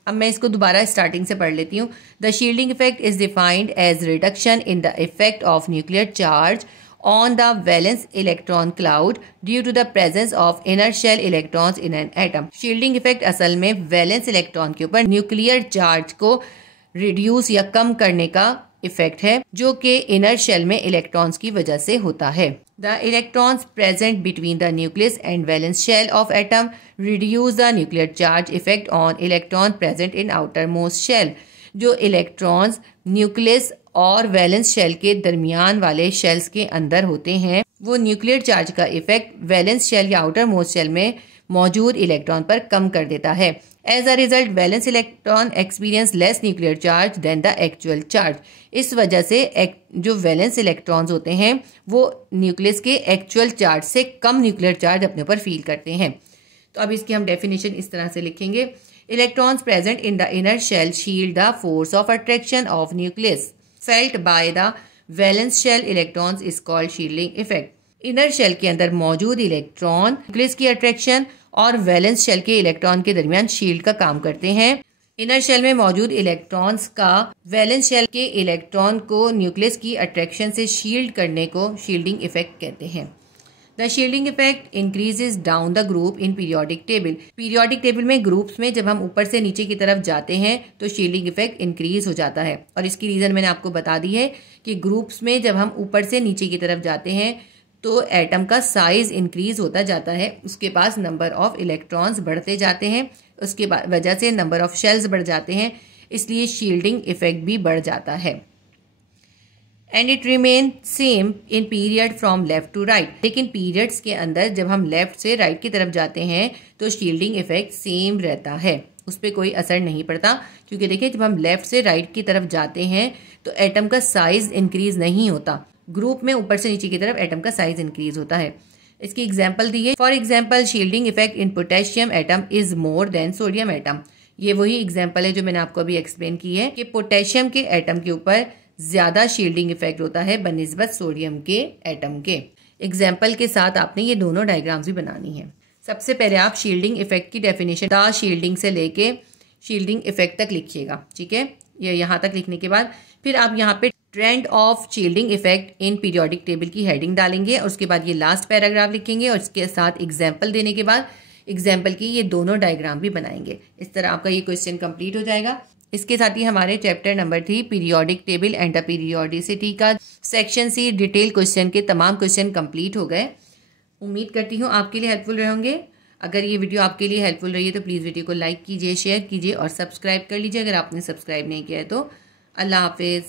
अब मैं इसको दोबारा स्टार्टिंग से पढ़ लेती हूँ. The shielding effect is defined as reduction in the effect of nuclear charge on the valence electron cloud due to the presence of inner shell electrons in an atom. Shielding effect असल में वैलेंस इलेक्ट्रॉन के ऊपर न्यूक्लियर चार्ज को रिड्यूस या कम करने का इफेक्ट है जो कि इनर शेल में इलेक्ट्रॉन्स की वजह से होता है. The electrons present between the nucleus and valence shell of atom reduce the nuclear charge effect on electron present in outermost shell. जो इलेक्ट्रॉन्स न्यूक्लियस और वैलेंस शेल के दरमियान वाले शेल्स के अंदर होते हैं वो न्यूक्लियर चार्ज का इफेक्ट वैलेंस शेल या आउटर मोस्ट शेल में मौजूद इलेक्ट्रॉन पर कम कर देता है. As a result valence electron experience less nuclear charge than the actual charge. इस वजह से जो वैलेंस इलेक्ट्रॉन्स होते हैं वो न्यूक्लियस के एक्चुअल चार्ज से कम न्यूक्लियर चार्ज अपने ऊपर फील करते हैं. तो अब इसकी हम डेफिनेशन इस तरह से लिखेंगे. Electrons present in the inner shell shield the force of attraction of nucleus. Felt by the valence shell electrons is called shielding effect. Inner shell के अंदर मौजूद इलेक्ट्रॉन न्यूक्लियस की अट्रैक्शन और वैलेंस शेल के इलेक्ट्रॉन के दरमियान शील्ड का काम करते हैं। इनर शेल में मौजूद इलेक्ट्रॉन्स का वैलेंस शेल के इलेक्ट्रॉन को न्यूक्लियस की अट्रैक्शन से शील्ड करने को शील्डिंग इफेक्ट कहते हैं। The shielding effect increases down the group in periodic table. Periodic table में ग्रुप्स में जब हम ऊपर से नीचे की तरफ जाते हैं तो शील्डिंग इफेक्ट इंक्रीज हो जाता है, और इसकी रीजन मैंने आपको बता दी है कि ग्रुप्स में जब हम ऊपर से नीचे की तरफ जाते हैं तो एटम का साइज इंक्रीज होता जाता है, उसके पास नंबर ऑफ इलेक्ट्रॉन्स बढ़ते जाते हैं, उसके वजह से नंबर ऑफ शेल्स बढ़ जाते हैं, इसलिए शील्डिंग इफेक्ट भी बढ़ जाता है। And it remain same in period from left to right. लेकिन पीरियड्स के अंदर जब हम लेफ्ट से राइट की तरफ जाते हैं तो शील्डिंग इफेक्ट सेम रहता है, उस पर कोई असर नहीं पड़ता, क्योंकि देखिए जब हम लेफ्ट से राइट की तरफ जाते हैं तो एटम का साइज इंक्रीज नहीं होता, ग्रुप में ऊपर से नीचे की तरफ एटम का साइज इंक्रीज होता है। इसकी एग्जाम्पल दी है, for example shielding effect in potassium atom is more than sodium atom. ये वही एग्जाम्पल है जो मैंने आपको अभी एक्सप्लेन की है कि पोटेशियम के एटम के ऊपर ज्यादा शील्डिंग इफेक्ट होता है बनिस्बत सोडियम के एटम के। एग्जाम्पल के साथ आपने ये दोनों डायग्राम्स भी बनानी है। सबसे पहले आप शील्डिंग इफेक्ट की डेफिनेशन द शील्डिंग से लेके शील्डिंग इफेक्ट तक लिखिएगा, ठीक है। ये यहाँ तक लिखने के बाद फिर आप यहाँ पे trend of shielding effect in periodic table की हेडिंग डालेंगे, और उसके बाद ये लास्ट पैराग्राफ लिखेंगे, और इसके साथ एग्जाम्पल देने के बाद एग्जाम्पल की ये दोनों डायग्राम भी बनाएंगे। इस तरह आपका ये क्वेश्चन कंप्लीट हो जाएगा। इसके साथ ही हमारे chapter number 3 periodic table and the periodicity का सेक्शन सी डिटेल क्वेश्चन के तमाम क्वेश्चन कंप्लीट हो गए। उम्मीद करती हूँ आपके लिए हेल्पफुल रहे होंगे। अगर ये वीडियो आपके लिए हेल्पफुल रही है तो प्लीज़ वीडियो को लाइक कीजिए, शेयर कीजिए और सब्सक्राइब कर लीजिए अगर आपने सब्सक्राइब नहीं किया है तो। अल्लाह हाफिज़।